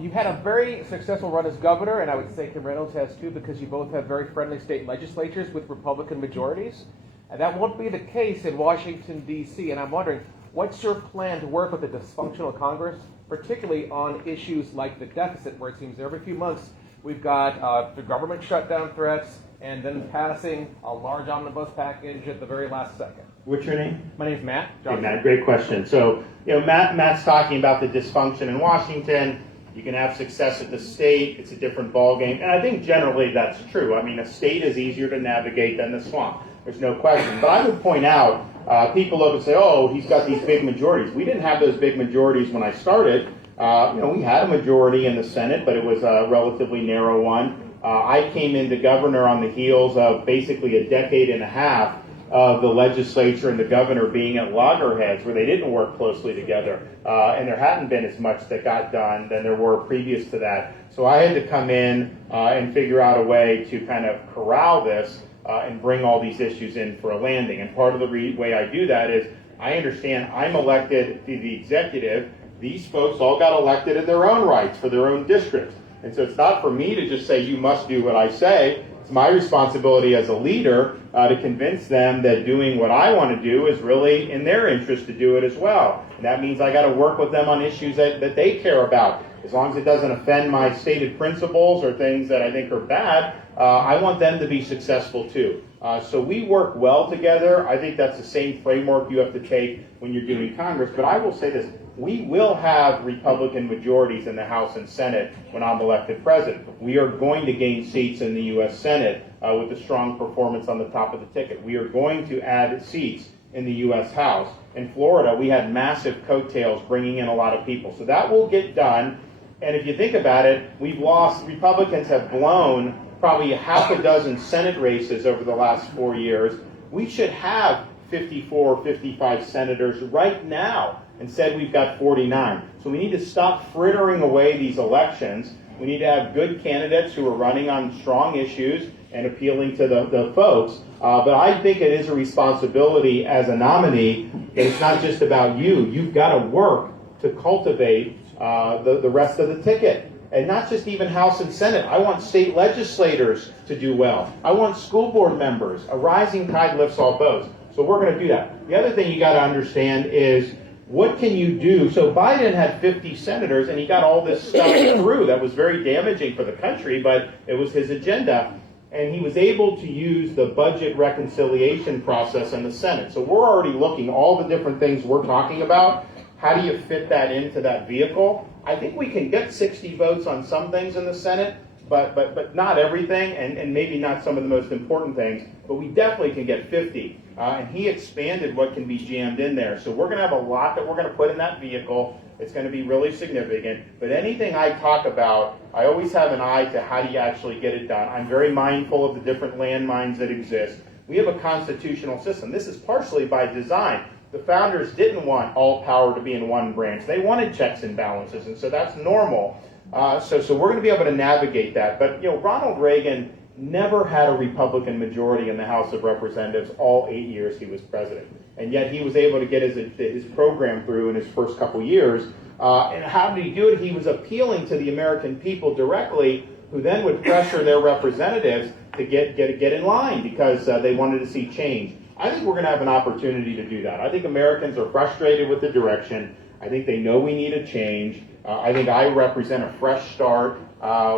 You've had a very successful run as governor, and I would say Kim Reynolds has too, because you both have very friendly state legislatures with Republican majorities. And that won't be the case in Washington, D.C. And I'm wondering, What's your plan to work with a dysfunctional Congress, particularly on issues like the deficit, where it seems every few months we've got the government shutdown threats and then passing a large omnibus package at the very last second? What's your name? My name's Matt. Hey, Matt, great question. So, Matt's talking about the dysfunction in Washington. You can have success at the state. It's a different ballgame. And I think generally that's true. I mean, a state is easier to navigate than the swamp. There's no question. But I would point out, people look and say, oh, he's got these big majorities. We didn't have those big majorities when I started. We had a majority in the Senate, but it was a relatively narrow one. I came into governor on the heels of basically a decade and a half of the legislature and the governor being at loggerheads where they didn't work closely together. And there hadn't been as much that got done than there were previous to that. So I had to come in and figure out a way to kind of corral this and bring all these issues in for a landing. And part of the way I do that is I understand I'm elected to the executive. These folks all got elected in their own rights for their own districts. And so it's not for me to just say, you must do what I say. It's my responsibility as a leader to convince them that doing what I want to do is really in their interest to do it as well. And that means I got to work with them on issues that they care about. As long as it doesn't offend my stated principles or things that I think are bad, I want them to be successful too. So we work well together. I think that's the same framework you have to take when you're doing Congress. But I will say this. We will have Republican majorities in the House and Senate when I'm elected president. We are going to gain seats in the U.S. Senate with a strong performance on the top of the ticket. We are going to add seats in the U.S. House. In Florida, we had massive coattails bringing in a lot of people. So that will get done. And if you think about it, Republicans have blown probably half a dozen Senate races over the last 4 years. We should have 54 or 55 senators right now. Instead, we've got 49. So we need to stop frittering away these elections. We need to have good candidates who are running on strong issues and appealing to the folks. But I think it is a responsibility as a nominee that it's not just about you. You've got to work to cultivate the rest of the ticket. And not just even House and Senate. I want state legislators to do well. I want school board members. A rising tide lifts all boats. So we're going to do that. The other thing you got to understand is, what can you do? So Biden had 50 senators, and he got all this stuff through that was very damaging for the country, but it was his agenda. And he was able to use the budget reconciliation process in the Senate. So we're already looking all the different things we're talking about. How do you fit that into that vehicle? I think we can get 60 votes on some things in the Senate, but not everything, and maybe not some of the most important things. But we definitely can get 50. And he expanded what can be jammed in there. So we're going to have a lot that we're going to put in that vehicle. It's going to be really significant. But anything I talk about, I always have an eye to how do you actually get it done. I'm very mindful of the different landmines that exist. We have a constitutional system. This is partially by design. The founders didn't want all power to be in one branch. They wanted checks and balances, and so that's normal. So we're going to be able to navigate that. But Ronald Reagan never had a Republican majority in the House of Representatives all 8 years he was president. And yet he was able to get his program through in his first couple years. And how did he do it? He was appealing to the American people directly, who then would pressure their representatives to get in line because they wanted to see change. I think we're going to have an opportunity to do that. I think Americans are frustrated with the direction. I think they know we need a change. I think I represent a fresh start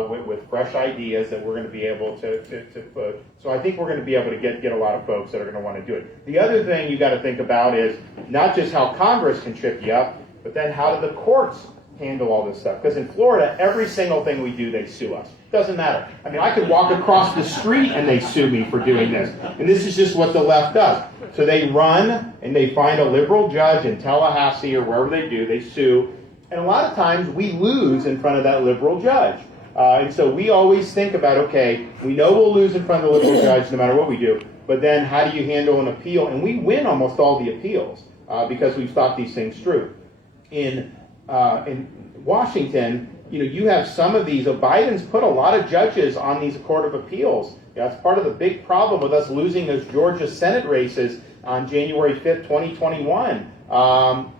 with fresh ideas that we're going to be able to put. So I think we're going to be able to get a lot of folks that are going to want to do it. The other thing you got to think about is not just how Congress can trip you up, but then how do the courts handle all this stuff? Because in Florida, every single thing we do, they sue us. Doesn't matter. I mean, I could walk across the street and they sue me for doing this. And this is just what the left does. So they run and they find a liberal judge in Tallahassee or wherever they do, they sue. And a lot of times we lose in front of that liberal judge. And so we always think about, okay, we know we'll lose in front of the liberal judge no matter what we do, but then how do you handle an appeal? And we win almost all the appeals because we've thought these things through. In Washington, you have some of these. Biden's put a lot of judges on these Court of Appeals. That's part of the big problem with us losing those Georgia Senate races. on January 5th, 2021.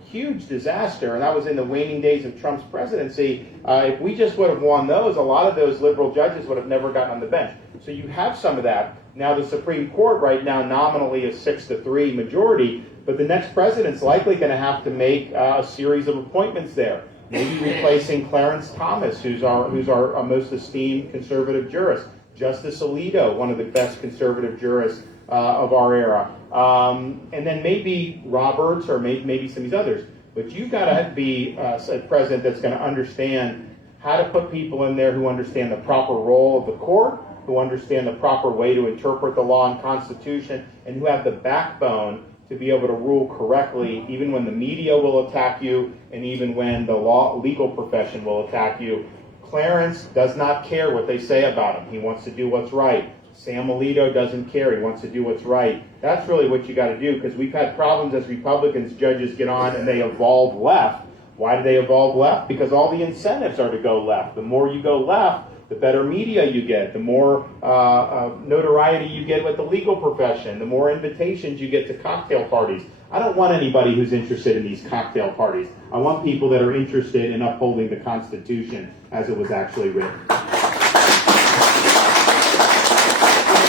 Huge disaster, and that was in the waning days of Trump's presidency. If we just would have won those, a lot of those liberal judges would have never gotten on the bench. So you have some of that. Now the Supreme Court right now nominally is 6-3 majority, but the next president's likely going to have to make a series of appointments there. Maybe replacing Clarence Thomas, who's our most esteemed conservative jurist. Justice Alito, one of the best conservative jurists of our era. And then maybe Roberts or maybe some of these others. But you've got to be a president that's going to understand how to put people in there who understand the proper role of the court, who understand the proper way to interpret the law and Constitution, and who have the backbone to be able to rule correctly even when the media will attack you and even when the legal profession will attack you. Clarence does not care what they say about him. He wants to do what's right. Sam Alito doesn't care. He wants to do what's right. That's really what you got to do, because we've had problems as Republicans. Judges get on and they evolve left. Why do they evolve left? Because all the incentives are to go left. The more you go left, the better media you get, the more notoriety you get with the legal profession, the more invitations you get to cocktail parties. I don't want anybody who's interested in these cocktail parties. I want people that are interested in upholding the Constitution as it was actually written.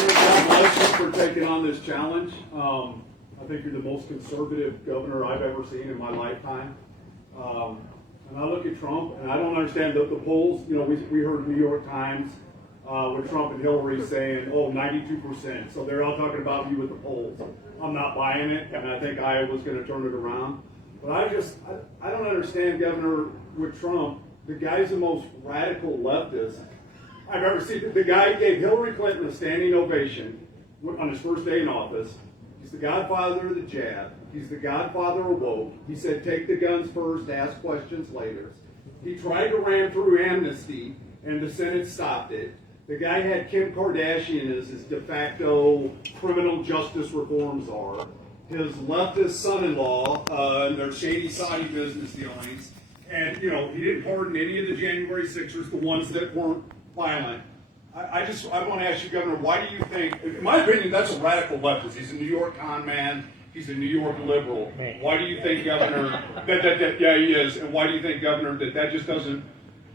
Congratulations for taking on this challenge. I think you're the most conservative governor I've ever seen in my lifetime. And I look at Trump, and I don't understand the polls. You know, we heard New York Times with Trump and Hillary saying, 92%. So they're all talking about you with the polls. I'm not buying it, and I think Iowa's going to turn it around. But I don't understand, Governor, with Trump. The guy's the most radical leftist I've ever seen. The guy gave Hillary Clinton a standing ovation on his first day in office. He's the godfather of the jab. He's the godfather of woke. He said, take the guns first, ask questions later. He tried to ram through amnesty, and the Senate stopped it. The guy had Kim Kardashian as his de facto criminal justice reform czar. His leftist son-in-law, and their shady Saudi business dealings. And, you know, he didn't pardon any of the January 6ers, the ones that weren't violent. I want to ask you, Governor, why do you think, in my opinion, that's a radical leftist. He's a New York con man. He's a New York liberal. Why do you think, Governor, yeah, he is. And why do you think, Governor, that just doesn't,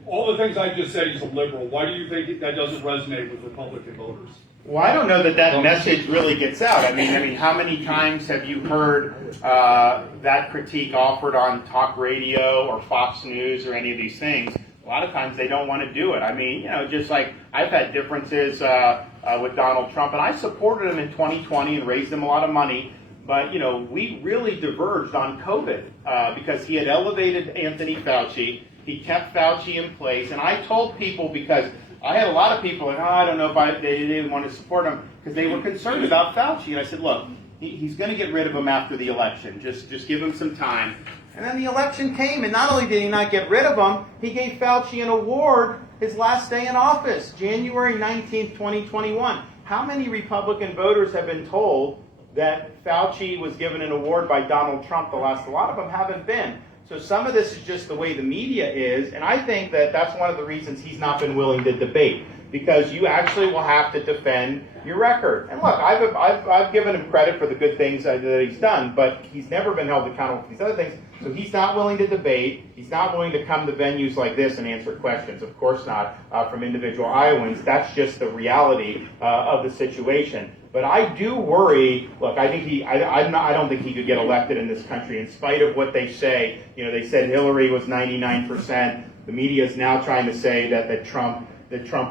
all the things I just said, he's a liberal. Why do you think that doesn't resonate with Republican voters? Well, I don't know that message really gets out. I mean, how many times have you heard that critique offered on talk radio or Fox News or any of these things? A lot of times they don't want to do it. I mean, you know, just like I've had differences with Donald Trump, and I supported him in 2020 and raised him a lot of money. But, you know, we really diverged on COVID because he had elevated Anthony Fauci. He kept Fauci in place. And I told people, because I had a lot of people like, I don't know if they didn't want to support him because they were concerned about Fauci. And I said, look, he's going to get rid of him after the election. Just give him some time. And then the election came, and not only did he not get rid of him, he gave Fauci an award his last day in office, January 19th, 2021. How many Republican voters have been told that Fauci was given an award by Donald Trump? A lot of them haven't been. So some of this is just the way the media is, and I think that that's one of the reasons he's not been willing to debate, because you actually will have to defend your record. And look, I've given him credit for the good things that he's done, but he's never been held accountable for these other things. So he's not willing to debate. He's not willing to come to venues like this and answer questions. Of course not from individual Iowans. That's just the reality of the situation. But I do worry. Look, I don't think he could get elected in this country, in spite of what they say. You know, they said Hillary was 99%. The media is now trying to say that Trump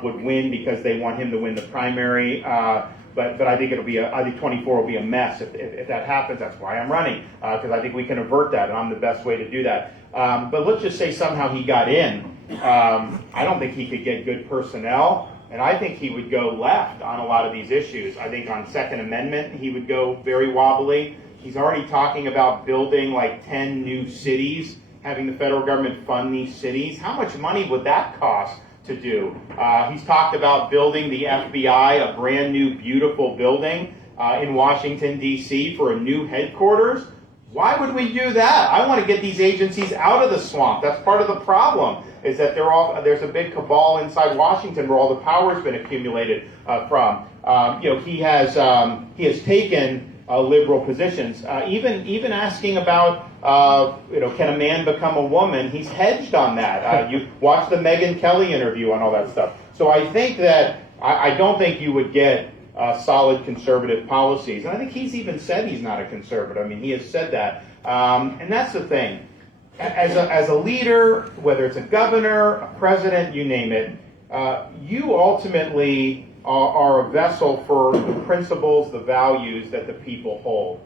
would win because they want him to win the primary. But I think I think 24 will be a mess if that happens. That's why I'm running, because I think we can avert that, and I'm the best way to do that. But let's just say somehow he got in. I don't think he could get good personnel. And I think he would go left on a lot of these issues. I think on Second Amendment, he would go very wobbly. He's already talking about building like 10 new cities, having the federal government fund these cities. How much money would that cost to do? He's talked about building the FBI, a brand new, beautiful building in Washington, D.C. for a new headquarters. Why would we do that? I want to get these agencies out of the swamp. That's part of the problem, is that there's a big cabal inside Washington where all the power's been accumulated from. He has taken liberal positions. Even asking about, can a man become a woman? He's hedged on that. You watch the Megyn Kelly interview on all that stuff. So I think that I don't think you would get solid conservative policies. And I think he's even said he's not a conservative. I mean, he has said that. And that's the thing. As a leader, whether it's a governor, a president, you name it, you ultimately are a vessel for the principles, the values that the people hold.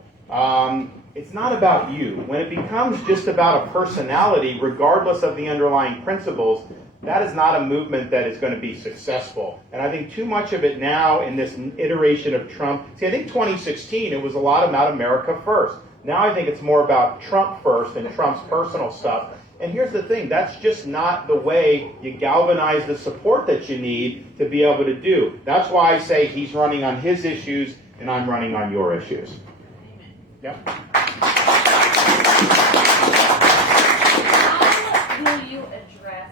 It's not about you. When it becomes just about a personality, regardless of the underlying principles, that is not a movement that is going to be successful. And I think too much of it now in this iteration of Trump, I think 2016, it was a lot about America first. Now I think it's more about Trump first and Trump's personal stuff. And here's the thing, that's just not the way you galvanize the support that you need to be able to do. That's why I say he's running on his issues and I'm running on your issues. Yep. How will you address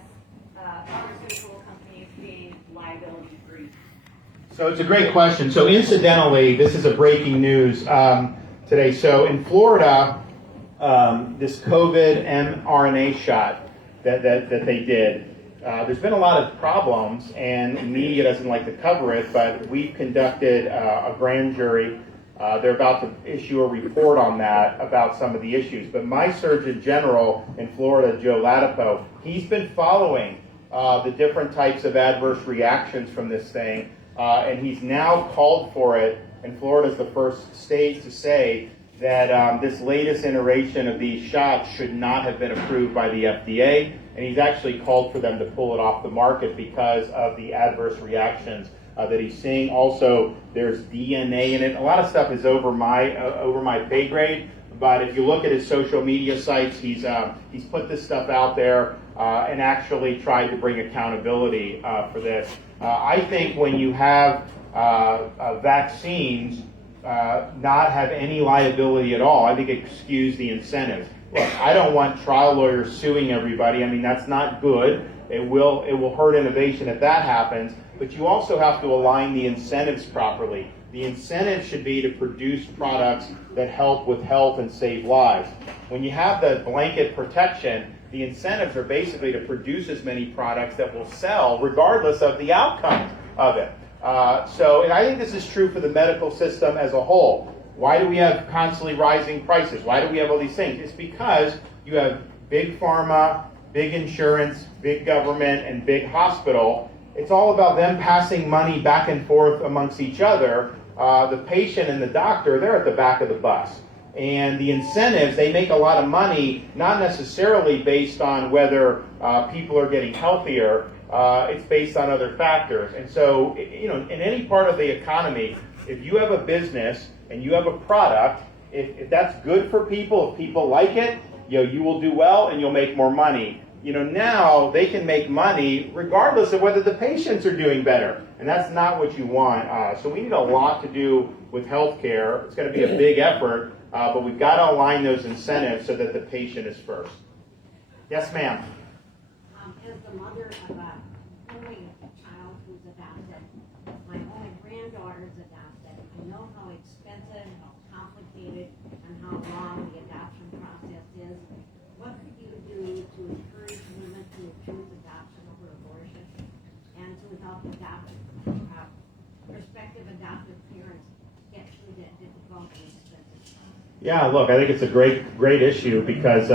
pharmaceutical companies being liability free? So it's a great question. So incidentally, this is a breaking news today. So in Florida, this COVID mRNA shot that they did, there's been a lot of problems, and the media doesn't like to cover it, but we've conducted a grand jury. They're about to issue a report on that about some of the issues. But my Surgeon General in Florida, Joe Latipo, he's been following the different types of adverse reactions from this thing, and he's now called for it, and Florida's the first state to say that this latest iteration of these shots should not have been approved by the FDA, and he's actually called for them to pull it off the market because of the adverse reactions that he's seeing. Also, there's DNA in it. A lot of stuff is over my pay grade, but if you look at his social media sites, he's put this stuff out there and actually tried to bring accountability for this. I think when you have vaccines not have any liability at all, I think it skews the incentives. Look, I don't want trial lawyers suing everybody. I mean, that's not good. It will hurt innovation if that happens. But you also have to align the incentives properly. The incentive should be to produce products that help with health and save lives. When you have the blanket protection, the incentives are basically to produce as many products that will sell regardless of the outcomes of it. And I think this is true for the medical system as a whole. Why do we have constantly rising prices? Why do we have all these things? It's because you have big pharma, big insurance, big government, and big hospital. It's all about them passing money back and forth amongst each other. The patient and the doctor, they're at the back of the bus. And the incentives, they make a lot of money, not necessarily based on whether people are getting healthier. It's based on other factors. And so, in any part of the economy, if you have a business and you have a product, if that's good for people, if people like it, you will do well and you'll make more money. Now they can make money regardless of whether the patients are doing better. And that's not what you want. So we need a lot to do with healthcare. It's going to be a big effort, but we've got to align those incentives so that the patient is first. Yes, ma'am. As the mother of a only child who's adopted, my only granddaughter is adopted. I know how expensive, how complicated, and how long the adoption process is. What could you do to encourage women to choose adoption over abortion, and to help prospective adoptive parents get through that difficult and expensive time? Yeah, look, I think it's a great issue because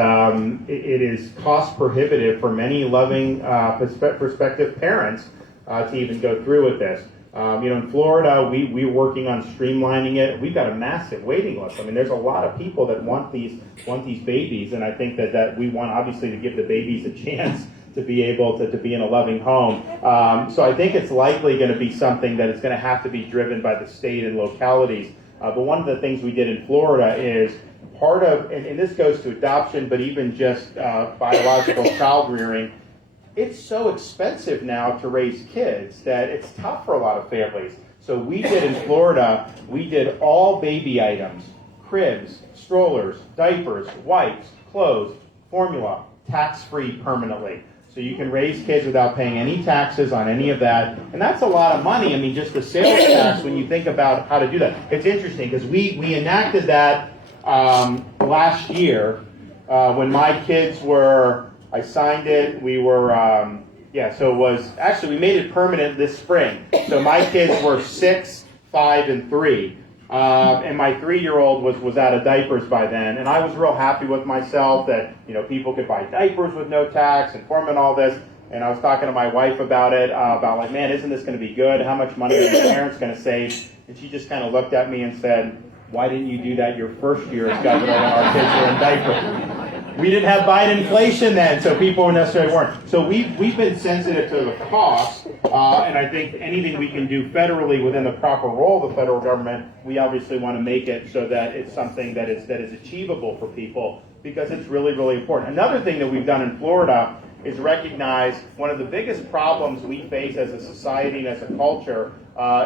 it is cost prohibitive for many loving prospective parents to even go through with this. In Florida, we're working on streamlining it. We've got a massive waiting list. I mean, there's a lot of people that want these babies, and I think that we want obviously to give the babies a chance to be able to be in a loving home. So I think it's likely going to be something that is going to have to be driven by the state and localities. But one of the things we did in Florida is part of, and this goes to adoption, but even just biological child rearing, it's so expensive now to raise kids that it's tough for a lot of families. So we did in Florida, we did all baby items, cribs, strollers, diapers, wipes, clothes, formula, tax-free permanently. So you can raise kids without paying any taxes on any of that. And that's a lot of money. I mean, just the sales tax, when you think about how to do that. It's interesting because we enacted that last year when my kids were, I signed it, we were, so it was, actually we made it permanent this spring. So my kids were 6, 5, and 3. And my 3-year-old was out of diapers by then, and I was real happy with myself that people could buy diapers with no tax and form and all this. And I was talking to my wife about it, about like, man, isn't this going to be good? How much money are the parents going to save? And she just kind of looked at me and said, why didn't you do that your first year as governor when our kids were in diapers? We didn't have Biden inflation then, so people necessarily weren't. So we've been sensitive to the cost, and I think anything we can do federally within the proper role of the federal government, we obviously want to make it so that it's something that is achievable for people, because it's really, really important. Another thing that we've done in Florida is recognize one of the biggest problems we face as a society and as a culture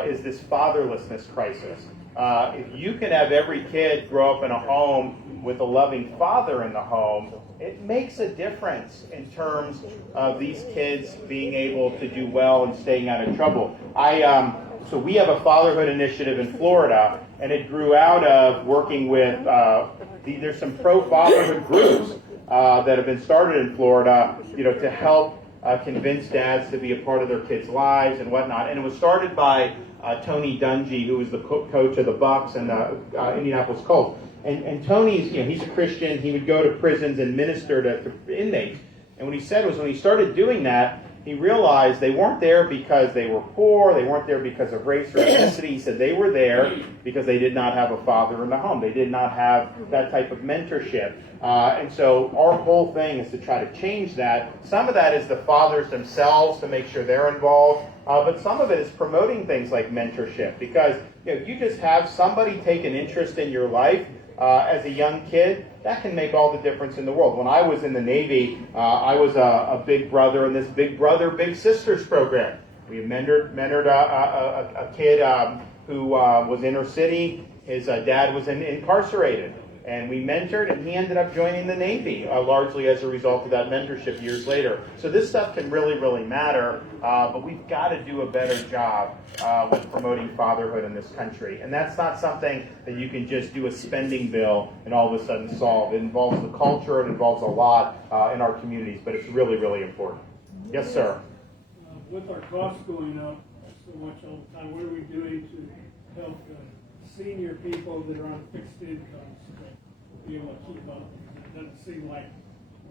is this fatherlessness crisis. If you can have every kid grow up in a home with a loving father in the home, it makes a difference in terms of these kids being able to do well and staying out of trouble. So we have a fatherhood initiative in Florida, and it grew out of working with, there's some pro-fatherhood groups that have been started in Florida, to help convince dads to be a part of their kids' lives and whatnot. And it was started by Tony Dungy, who was the coach of the Bucks and the Indianapolis Colts. And Tony's, he's a Christian. He would go to prisons and minister to inmates. And what he said was when he started doing that, he realized they weren't there because they were poor. They weren't there because of race or ethnicity. He said they were there because they did not have a father in the home. They did not have that type of mentorship. And so our whole thing is to try to change that. Some of that is the fathers themselves to make sure they're involved. But some of it is promoting things like mentorship, because you just have somebody take an interest in your life as a young kid, that can make all the difference in the world. When I was in the Navy, I was a big brother in this Big Brother, Big Sisters program. We mentored a kid who was inner city. His dad was incarcerated. And we mentored, and he ended up joining the Navy, largely as a result of that mentorship years later. So this stuff can really, really matter, but we've got to do a better job with promoting fatherhood in this country. And that's not something that you can just do a spending bill and all of a sudden solve. It involves the culture, it involves a lot in our communities, but it's really, really important. Yes, sir. With our costs going up so much all the time, what are we doing to help senior people that are on fixed incomes be able to keep up? It doesn't seem like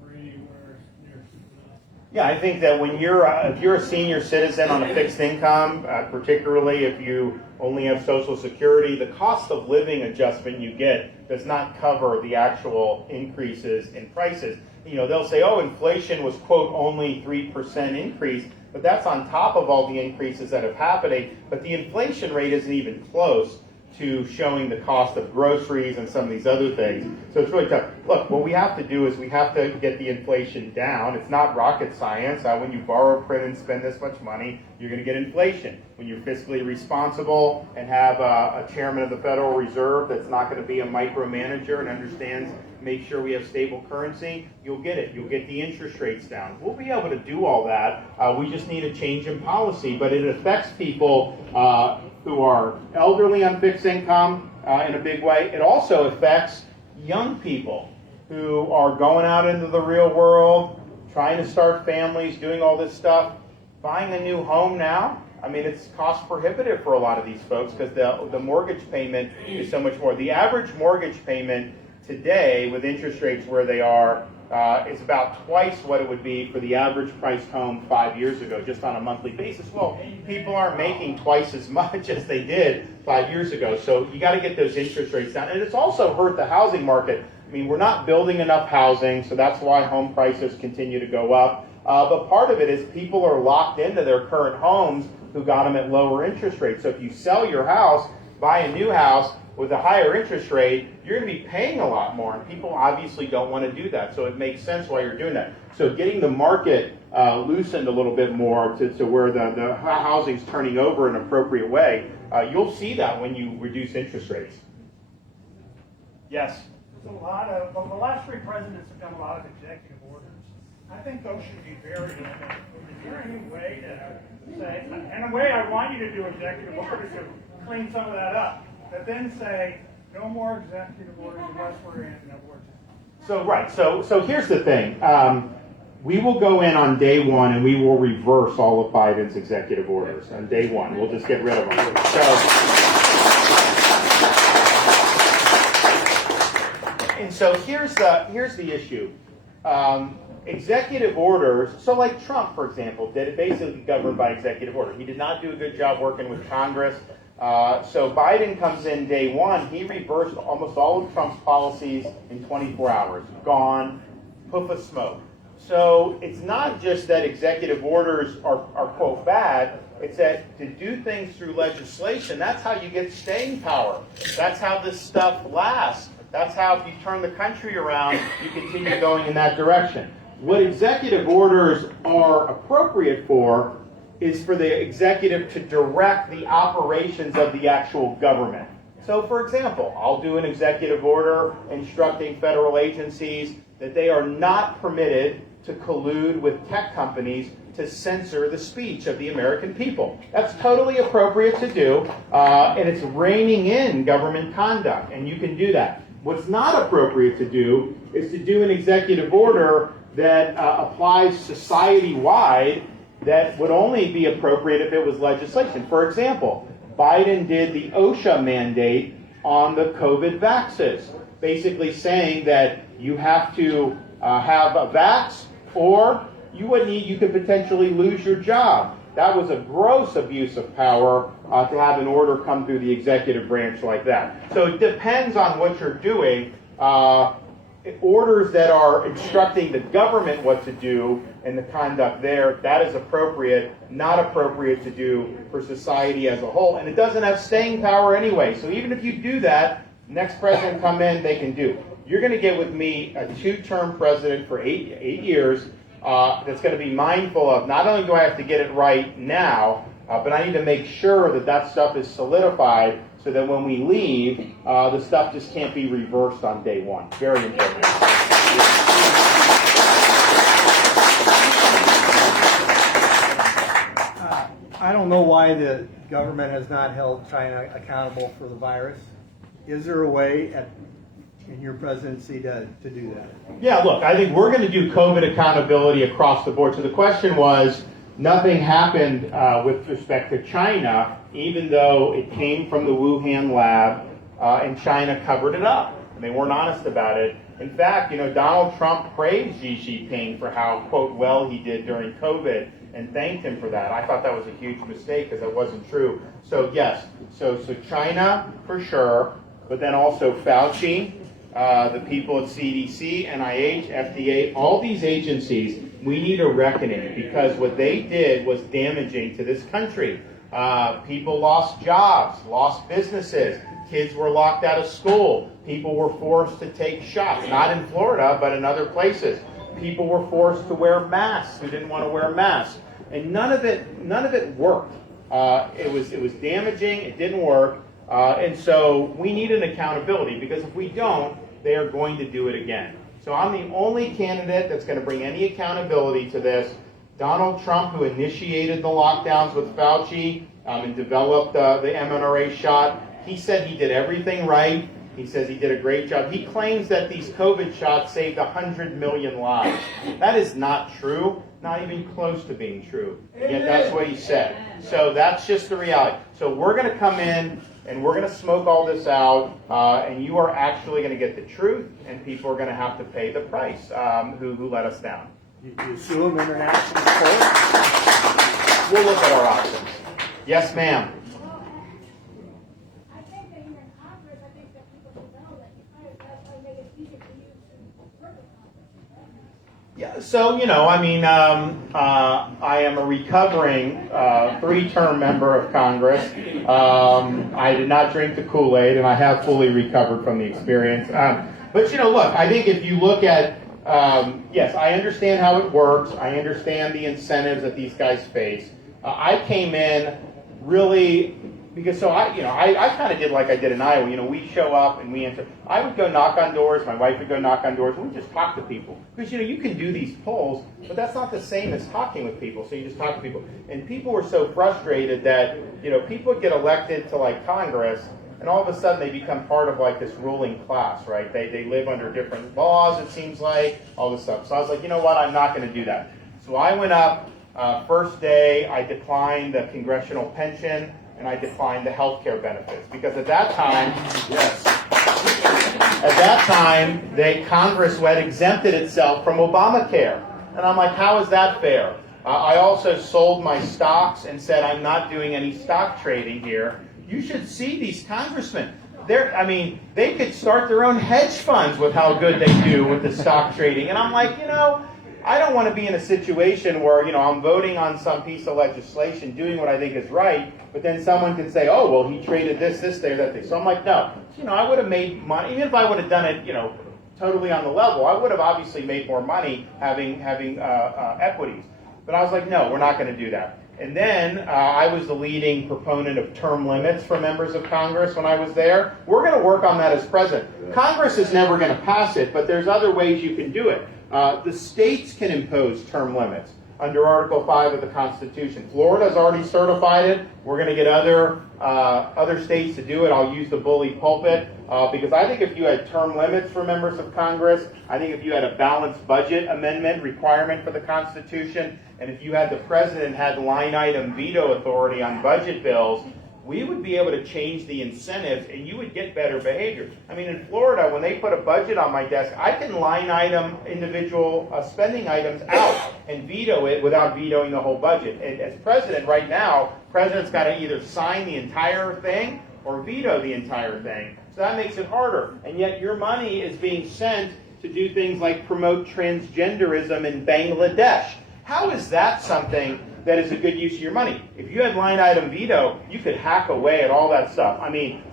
we're anywhere near keeping up. Yeah, I think that when if you're a senior citizen on a fixed income, particularly if you only have Social Security, the cost of living adjustment you get does not cover the actual increases in prices. They'll say, oh, inflation was, quote, only 3% increase, but that's on top of all the increases that have happened. But the inflation rate isn't even close to showing the cost of groceries and some of these other things. So it's really tough. Look, what we have to do is we have to get the inflation down. It's not rocket science. When you borrow, print, and spend this much money, you're going to get inflation. When you're fiscally responsible and have a chairman of the Federal Reserve that's not going to be a micromanager and understands, make sure we have stable currency, you'll get it. You'll get the interest rates down. We'll be able to do all that. We just need a change in policy, but it affects people who are elderly on fixed income in a big way. It also affects young people who are going out into the real world, trying to start families, doing all this stuff. Buying a new home now, it's cost prohibitive for a lot of these folks because the mortgage payment is so much more. The average mortgage payment today, with interest rates where they are, is about twice what it would be for the average priced home 5 years ago, just on a monthly basis. Well, people aren't making twice as much as they did 5 years ago. So you got to get those interest rates down. And it's also hurt the housing market. We're not building enough housing, so that's why home prices continue to go up. But part of it is people are locked into their current homes who got them at lower interest rates. So if you sell your house, buy a new house with a higher interest rate, you're going to be paying a lot more, and people obviously don't want to do that. So it makes sense why you're doing that. So getting the market loosened a little bit more to where the housing's turning over in an appropriate way, you'll see that when you reduce interest rates. Yes? There's a lot of, well, the last 3 presidents have done a lot of executive orders. I think those should be buried. Is there any way to say, and a way I want you to do executive orders to clean some of that up, but then say, no more executive orders unless we're in an abortion. So here's the thing. We will go in on day one and we will reverse all of Biden's executive orders on day one. We'll just get rid of them. So here's the issue. Executive orders, so like Trump, for example, did it basically governed by executive order. He did not do a good job working with Congress. So Biden comes in day one. He reversed almost all of Trump's policies in 24 hours. Gone, puff of smoke. So it's not just that executive orders are quote, bad. It's that to do things through legislation, that's how you get staying power. That's how this stuff lasts. That's how, if you turn the country around, you continue going in that direction. What executive orders are appropriate for is for the executive to direct the operations of the actual government. So, for example, I'll do an executive order instructing federal agencies that they are not permitted to collude with tech companies to censor the speech of the American people. That's totally appropriate to do, and it's reining in government conduct, and you can do that. What's not appropriate to do is to do an executive order that applies society-wide that would only be appropriate if it was legislation. For example, Biden did the OSHA mandate on the COVID vaxes, basically saying that you have to have a vax or you could potentially lose your job. That was a gross abuse of power to have an order come through the executive branch like that. So it depends on what you're doing. Orders that are instructing the government what to do and the conduct there, that is appropriate, not appropriate to do for society as a whole. And it doesn't have staying power anyway. So even if you do that, next president come in, they can do. You're going to get with me a two-term president for eight years that's going to be mindful of not only do I have to get it right now, but I need to make sure that that stuff is solidified so that when we leave, the stuff just can't be reversed on day one. Very important. I don't know why the government has not held China accountable for the virus. Is there a way in your presidency to do that? Yeah, look, I think we're going to do COVID accountability across the board. So the question was, nothing happened with respect to China, even though it came from the Wuhan lab, and China covered it up. And they weren't honest about it. In fact, Donald Trump praised Xi Jinping for how, quote, well he did during COVID and thanked him for that. I thought that was a huge mistake because that wasn't true. So yes, so China for sure, but then also Fauci, the people at CDC, NIH, FDA, all these agencies, we need a reckoning because what they did was damaging to this country. People lost jobs, lost businesses, kids were locked out of school, people were forced to take shots, not in Florida, but in other places. People were forced to wear masks who didn't want to wear masks. And none of it worked. It was damaging, it didn't work, and so we need an accountability because if we don't, they are going to do it again. So I'm the only candidate that's going to bring any accountability to this. Donald Trump, who initiated the lockdowns with Fauci and developed the mRNA shot, he said he did everything right. He says he did a great job. He claims that these COVID shots saved 100 million lives. That is not true, not even close to being true. And yet that's what he said. So that's just the reality. So we're going to come in and we're going to smoke all this out, and you are actually going to get the truth, and people are going to have to pay the price who let us down. You sue them international court? We'll look at our options. Yes, ma'am. I think that you're in Congress. I think that people should know that that's why make it easier for you to work with Congress. Yeah, so, I am a recovering three-term member of Congress. I did not drink the Kool-Aid, and I have fully recovered from the experience. But, look, I think if you look at, yes, I understand how it works. I understand the incentives that these guys face. I came in really because so I kind of did like I did in Iowa. We show up and we answer. I would go knock on doors. My wife would go knock on doors. And we just talk to people because you can do these polls, but that's not the same as talking with people. So you just talk to people, and people were so frustrated that people would get elected to like Congress, and all of a sudden they become part of like this ruling class, right? They live under different laws. It seems like all this stuff. So I was like, you know what? I'm not going to do that. So I went up. First day, I declined the congressional pension and I declined the health care benefits because at that time, Congress had exempted itself from Obamacare, and I'm like, how is that fair? I also sold my stocks and said I'm not doing any stock trading here. You should see these congressmen. They could start their own hedge funds with how good they do with the stock trading, and I'm like, I don't want to be in a situation where, I'm voting on some piece of legislation, doing what I think is right, but then someone can say, oh, well, he traded this, there, that thing. So I'm like, no. I would have made money, even if I would have done it, totally on the level, I would have obviously made more money having equities. But I was like, no, we're not going to do that. And then I was the leading proponent of term limits for members of Congress when I was there. We're going to work on that as president. Congress is never going to pass it, but there's other ways you can do it. The states can impose term limits under Article 5 of the Constitution. Florida's already certified it. We're going to get other states to do it. I'll use the bully pulpit because I think if you had term limits for members of Congress, I think if you had a balanced budget amendment requirement for the Constitution, and if you had the president had line item veto authority on budget bills, we would be able to change the incentives and you would get better behavior. In Florida, when they put a budget on my desk, I can line item individual spending items out and veto it without vetoing the whole budget. And as president right now, president's got to either sign the entire thing or veto the entire thing. So that makes it harder. And yet your money is being sent to do things like promote transgenderism in Bangladesh. How is that something that is a good use of your money? If you had line item veto, you could hack away at all that stuff.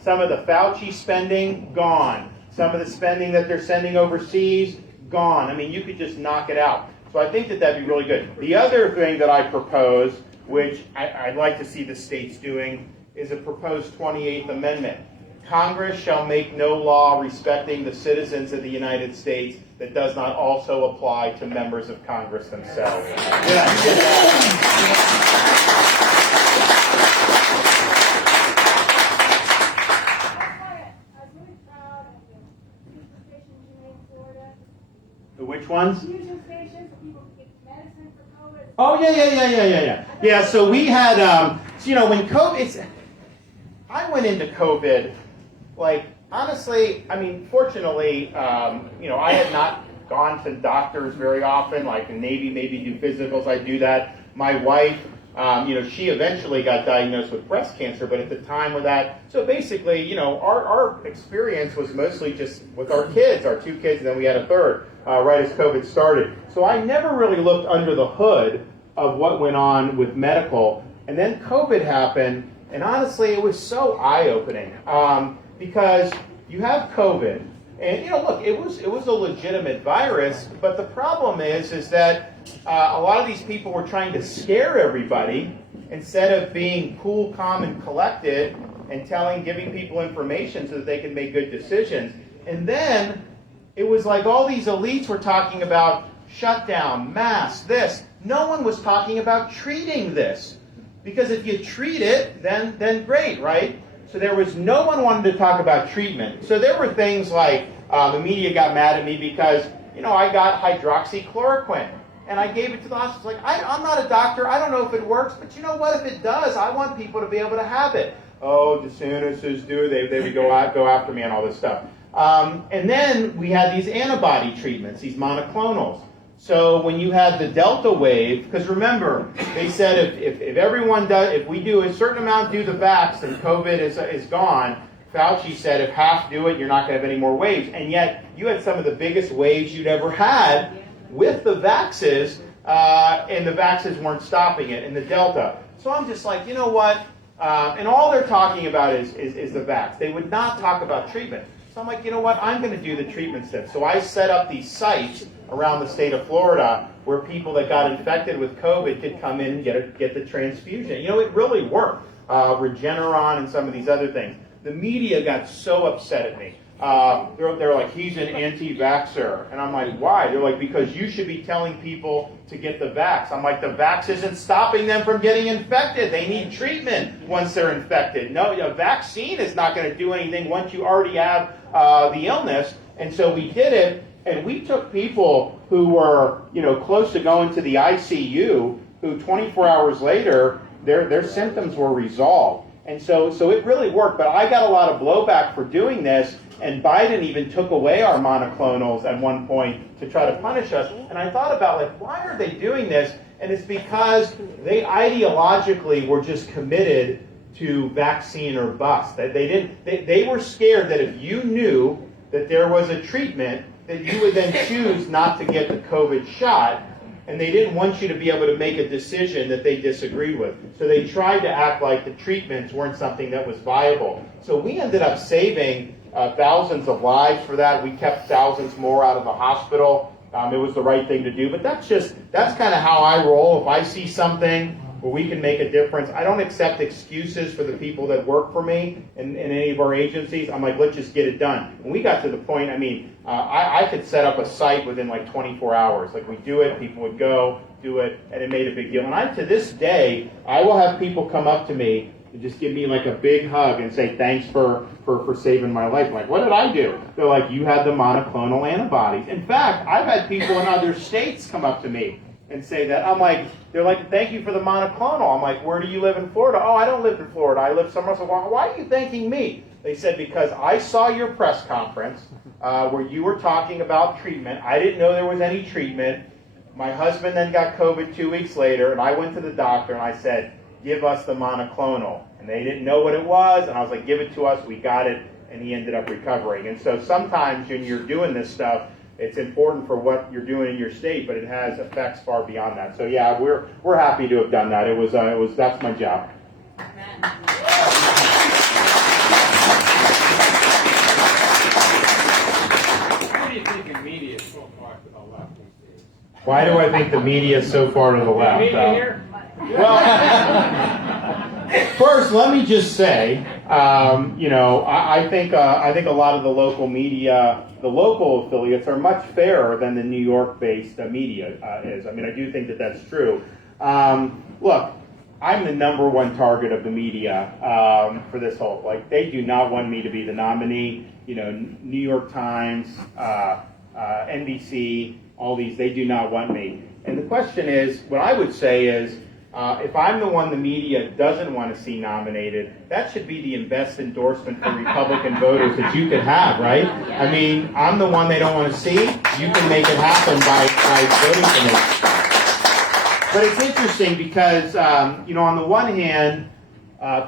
Some of the Fauci spending, gone. Some of the spending that they're sending overseas, gone. You could just knock it out. So I think that'd be really good. The other thing that I propose, which I'd like to see the states doing, is a proposed 28th Amendment. Congress shall make no law respecting the citizens of the United States that does not also apply to members of Congress themselves. The which ones? Oh, yeah. Yeah, so we had, when COVID, I went into COVID, honestly, fortunately, I had not gone to doctors very often, like in Navy, maybe do physicals, I do that. My wife, she eventually got diagnosed with breast cancer, but at the time of that, so basically, our experience was mostly just with our kids, our 2 kids, and then we had a third, right as COVID started. So I never really looked under the hood of what went on with medical, and then COVID happened, and honestly, it was so eye-opening, because you have COVID, and look, it was a legitimate virus, but the problem is that a lot of these people were trying to scare everybody instead of being cool, calm, and collected and giving people information so that they can make good decisions. And then it was like all these elites were talking about shutdown, masks, this. No one was talking about treating this. Because if you treat it, then great, right? So there was no one wanted to talk about treatment. So there were things like the media got mad at me because, I got hydroxychloroquine. And I gave it to the hospital. I'm not a doctor. I don't know if it works. But you know what? If it does, I want people to be able to have it. Oh, DeSantis is doing. They would go after me and all this stuff. And then we had these antibody treatments, these monoclonals. So when you had the Delta wave, because remember, they said if everyone does, if we do a certain amount do the vax and COVID is gone, Fauci said if half do it, you're not going to have any more waves. And yet you had some of the biggest waves you'd ever had with the vaxes, and the vaxes weren't stopping it in the Delta. So I'm just like, you know what? And all they're talking about is the vax. They would not talk about treatment. So I'm like, you know what? I'm going to do the treatment stuff. So I set up these sites around the state of Florida where people that got infected with COVID could come in and get the transfusion. It really worked. Regeneron and some of these other things. The media got so upset at me. They're like, he's an anti-vaxxer. And I'm like, why? They're like, because you should be telling people to get the vax. I'm like, the vax isn't stopping them from getting infected. They need treatment once they're infected. No, a vaccine is not going to do anything once you already have the illness. And so we did it, and we took people who were, close to going to the ICU, who 24 hours later, their symptoms were resolved. And so it really worked, but I got a lot of blowback for doing this, and Biden even took away our monoclonals at one point to try to punish us. And I thought about, why are they doing this? And it's because they ideologically were just committed to vaccine or bust. They were scared that if you knew that there was a treatment, that you would then choose not to get the COVID shot. And they didn't want you to be able to make a decision that they disagreed with. So they tried to act like the treatments weren't something that was viable. So we ended up saving thousands of lives for that. We kept thousands more out of the hospital. It was the right thing to do. But that's kind of how I roll. If I see something where we can make a difference, I don't accept excuses for the people that work for me in any of our agencies. I'm like, let's just get it done. When we got to the point, I could set up a site within 24 hours. We do it, people would go, do it, and it made a big deal. And to this day, I will have people come up to me and just give me a big hug and say, thanks for saving my life. I'm like, what did I do? They're like, you had the monoclonal antibodies. In fact, I've had people in other states come up to me and say that. They're like, thank you for the monoclonal. I'm like, where do you live in Florida? Oh, I don't live in Florida. I live somewhere else. Why are you thanking me? They said, because I saw your press conference where you were talking about treatment. I didn't know there was any treatment. My husband then got COVID 2 weeks later, and I went to the doctor and I said, give us the monoclonal. And they didn't know what it was, and I was like, give it to us. We got it, and he ended up recovering. And so sometimes when you're doing this stuff, it's important for what you're doing in your state, but it has effects far beyond that. So yeah, we're happy to have done that. That's my job. Why do you think the media is so far to the left these days? Why do I think the media is so far to the left? Well, first, let me just say, I think a lot of the local media, the local affiliates, are much fairer than the New York-based media is. I do think that that's true. Look, I'm the number one target of the media for this whole. They do not want me to be the nominee. New York Times, NBC, all these, they do not want me. And the question is, what I would say is, if I'm the one the media doesn't want to see nominated, that should be the best endorsement for Republican voters that you could have, right? I'm the one they don't want to see. You can make it happen by voting for me. But it's interesting because, on the one hand,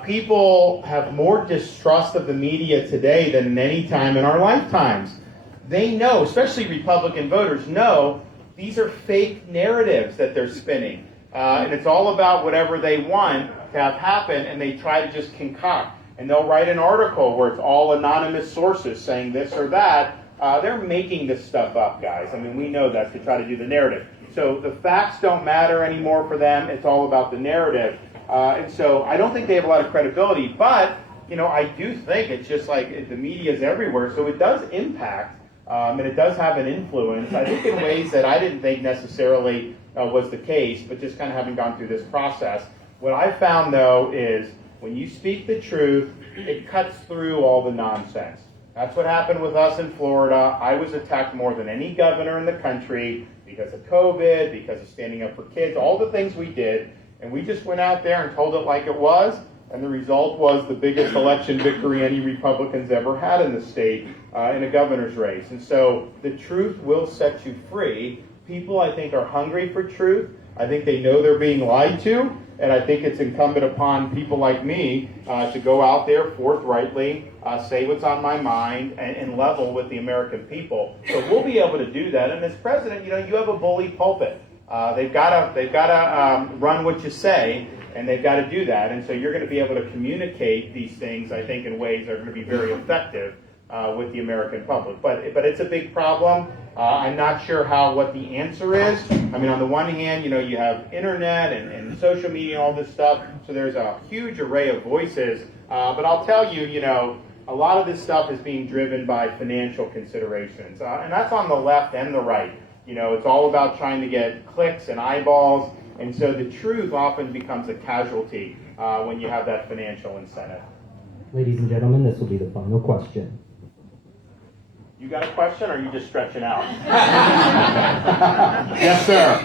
people have more distrust of the media today than in any time in our lifetimes. They know, especially Republican voters, know these are fake narratives that they're spinning. And it's all about whatever they want to have happen, and they try to just concoct. And they'll write an article where it's all anonymous sources saying this or that. They're making this stuff up, guys. We know that, to try to do the narrative. So the facts don't matter anymore for them. It's all about the narrative. And so I don't think they have a lot of credibility. But, I do think it's just like the media is everywhere. So it does impact, and it does have an influence, I think, in ways that I didn't think necessarily was the case, but just kind of having gone through this process. What I found, though, is when you speak the truth, it cuts through all the nonsense. That's what happened with us in Florida. I was attacked more than any governor in the country because of COVID, because of standing up for kids, all the things we did. And we just went out there and told it like it was. And the result was the biggest election victory any Republicans ever had in the state in a governor's race. And so the truth will set you free. People, I think, are hungry for truth. I think they know they're being lied to. And I think it's incumbent upon people like me to go out there forthrightly, say what's on my mind, and level with the American people. So we'll be able to do that. And as president, you have a bully pulpit. They've got to run what you say, and they've got to do that. And so you're going to be able to communicate these things, I think, in ways that are going to be very effective. with the American public. But it's a big problem. I'm not sure what the answer is. I mean, on the one hand, you have internet and social media and all this stuff, so there's a huge array of voices. But I'll tell you, a lot of this stuff is being driven by financial considerations, and that's on the left and the right. It's all about trying to get clicks and eyeballs, and so the truth often becomes a casualty when you have that financial incentive. Ladies and gentlemen, this will be the final question. You got a question, or are you just stretching out? Yes, sir.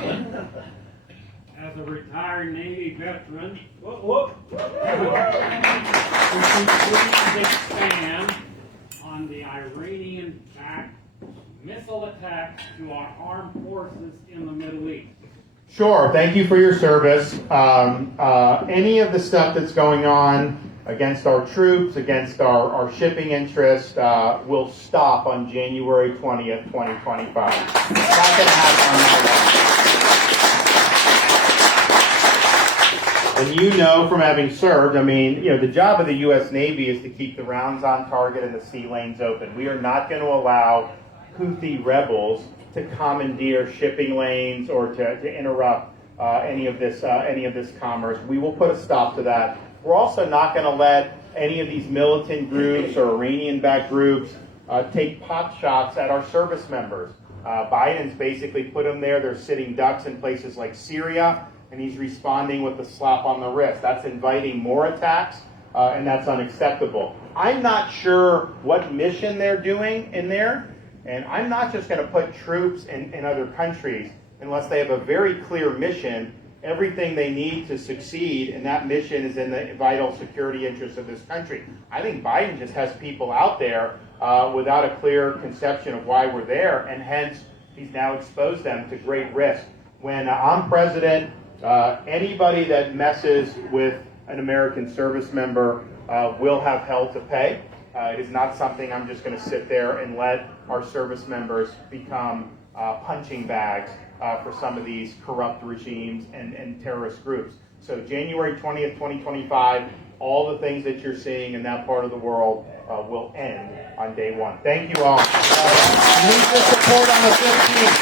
As a retired Navy veteran, would you please expand on the Iranian-backed missile attacks to our armed forces in the Middle East? Sure. Thank you for your service. Any of the stuff that's going on against our troops, against our shipping interest, will stop on January 20th, 2025. It's not going to happen on that one. And from having served, the job of the U.S. Navy is to keep the rounds on target and the sea lanes open. We are not going to allow Houthi rebels to commandeer shipping lanes or to interrupt any of this commerce. We will put a stop to that. We're also not going to let any of these militant groups or Iranian-backed groups take pot shots at our service members. Biden's basically put them there. They're sitting ducks in places like Syria, and he's responding with a slap on the wrist. That's inviting more attacks, and that's unacceptable. I'm not sure what mission they're doing in there, and I'm not just going to put troops in other countries unless they have a very clear mission, everything they need to succeed, and that mission is in the vital security interests of this country. I think Biden just has people out there without a clear conception of why we're there, and hence he's now exposed them to great risk. When I'm president, anybody that messes with an American service member will have hell to pay. It is not something I'm just going to sit there and let our service members become punching bags for some of these corrupt regimes and terrorist groups. So January 20th, 2025, all the things that you're seeing in that part of the world will end on day one. Thank you all. Need the support on the 15th.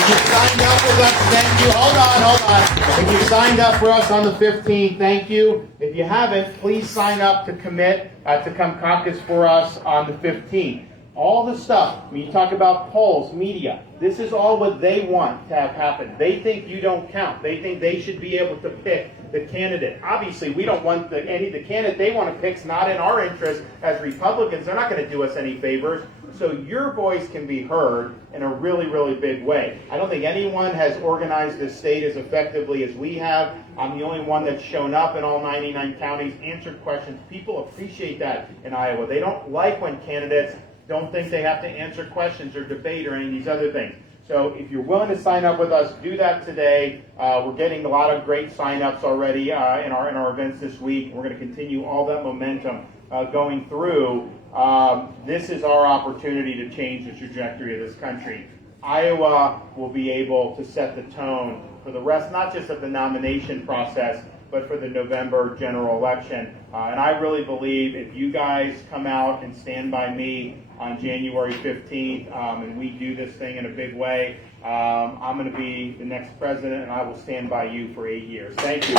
If you signed up with us, thank you. Hold on. If you signed up for us on the 15th, thank you. If you haven't, please sign up to commit to come caucus for us on the 15th. All the stuff, when you talk about polls, media, this is all what they want to have happen. They think you don't count. They think they should be able to pick the candidate. Obviously, we don't want the candidate they want to pick's not in our interest as Republicans. They're not going to do us any favors. So your voice can be heard in a really, really big way. I don't think anyone has organized this state as effectively as we have. I'm the only one that's shown up in all 99 counties, answered questions. People appreciate that in Iowa. They don't like when candidates don't think they have to answer questions or debate or any of these other things. So if you're willing to sign up with us, do that today. We're getting a lot of great sign-ups already in our events this week. We're going to continue all that momentum going through. This is our opportunity to change the trajectory of this country. Iowa will be able to set the tone for the rest, not just of the nomination process, but for the November general election. And I really believe if you guys come out and stand by me on January 15th, and we do this thing in a big way, I'm going to be the next president, and I will stand by you for 8 years. Thank you.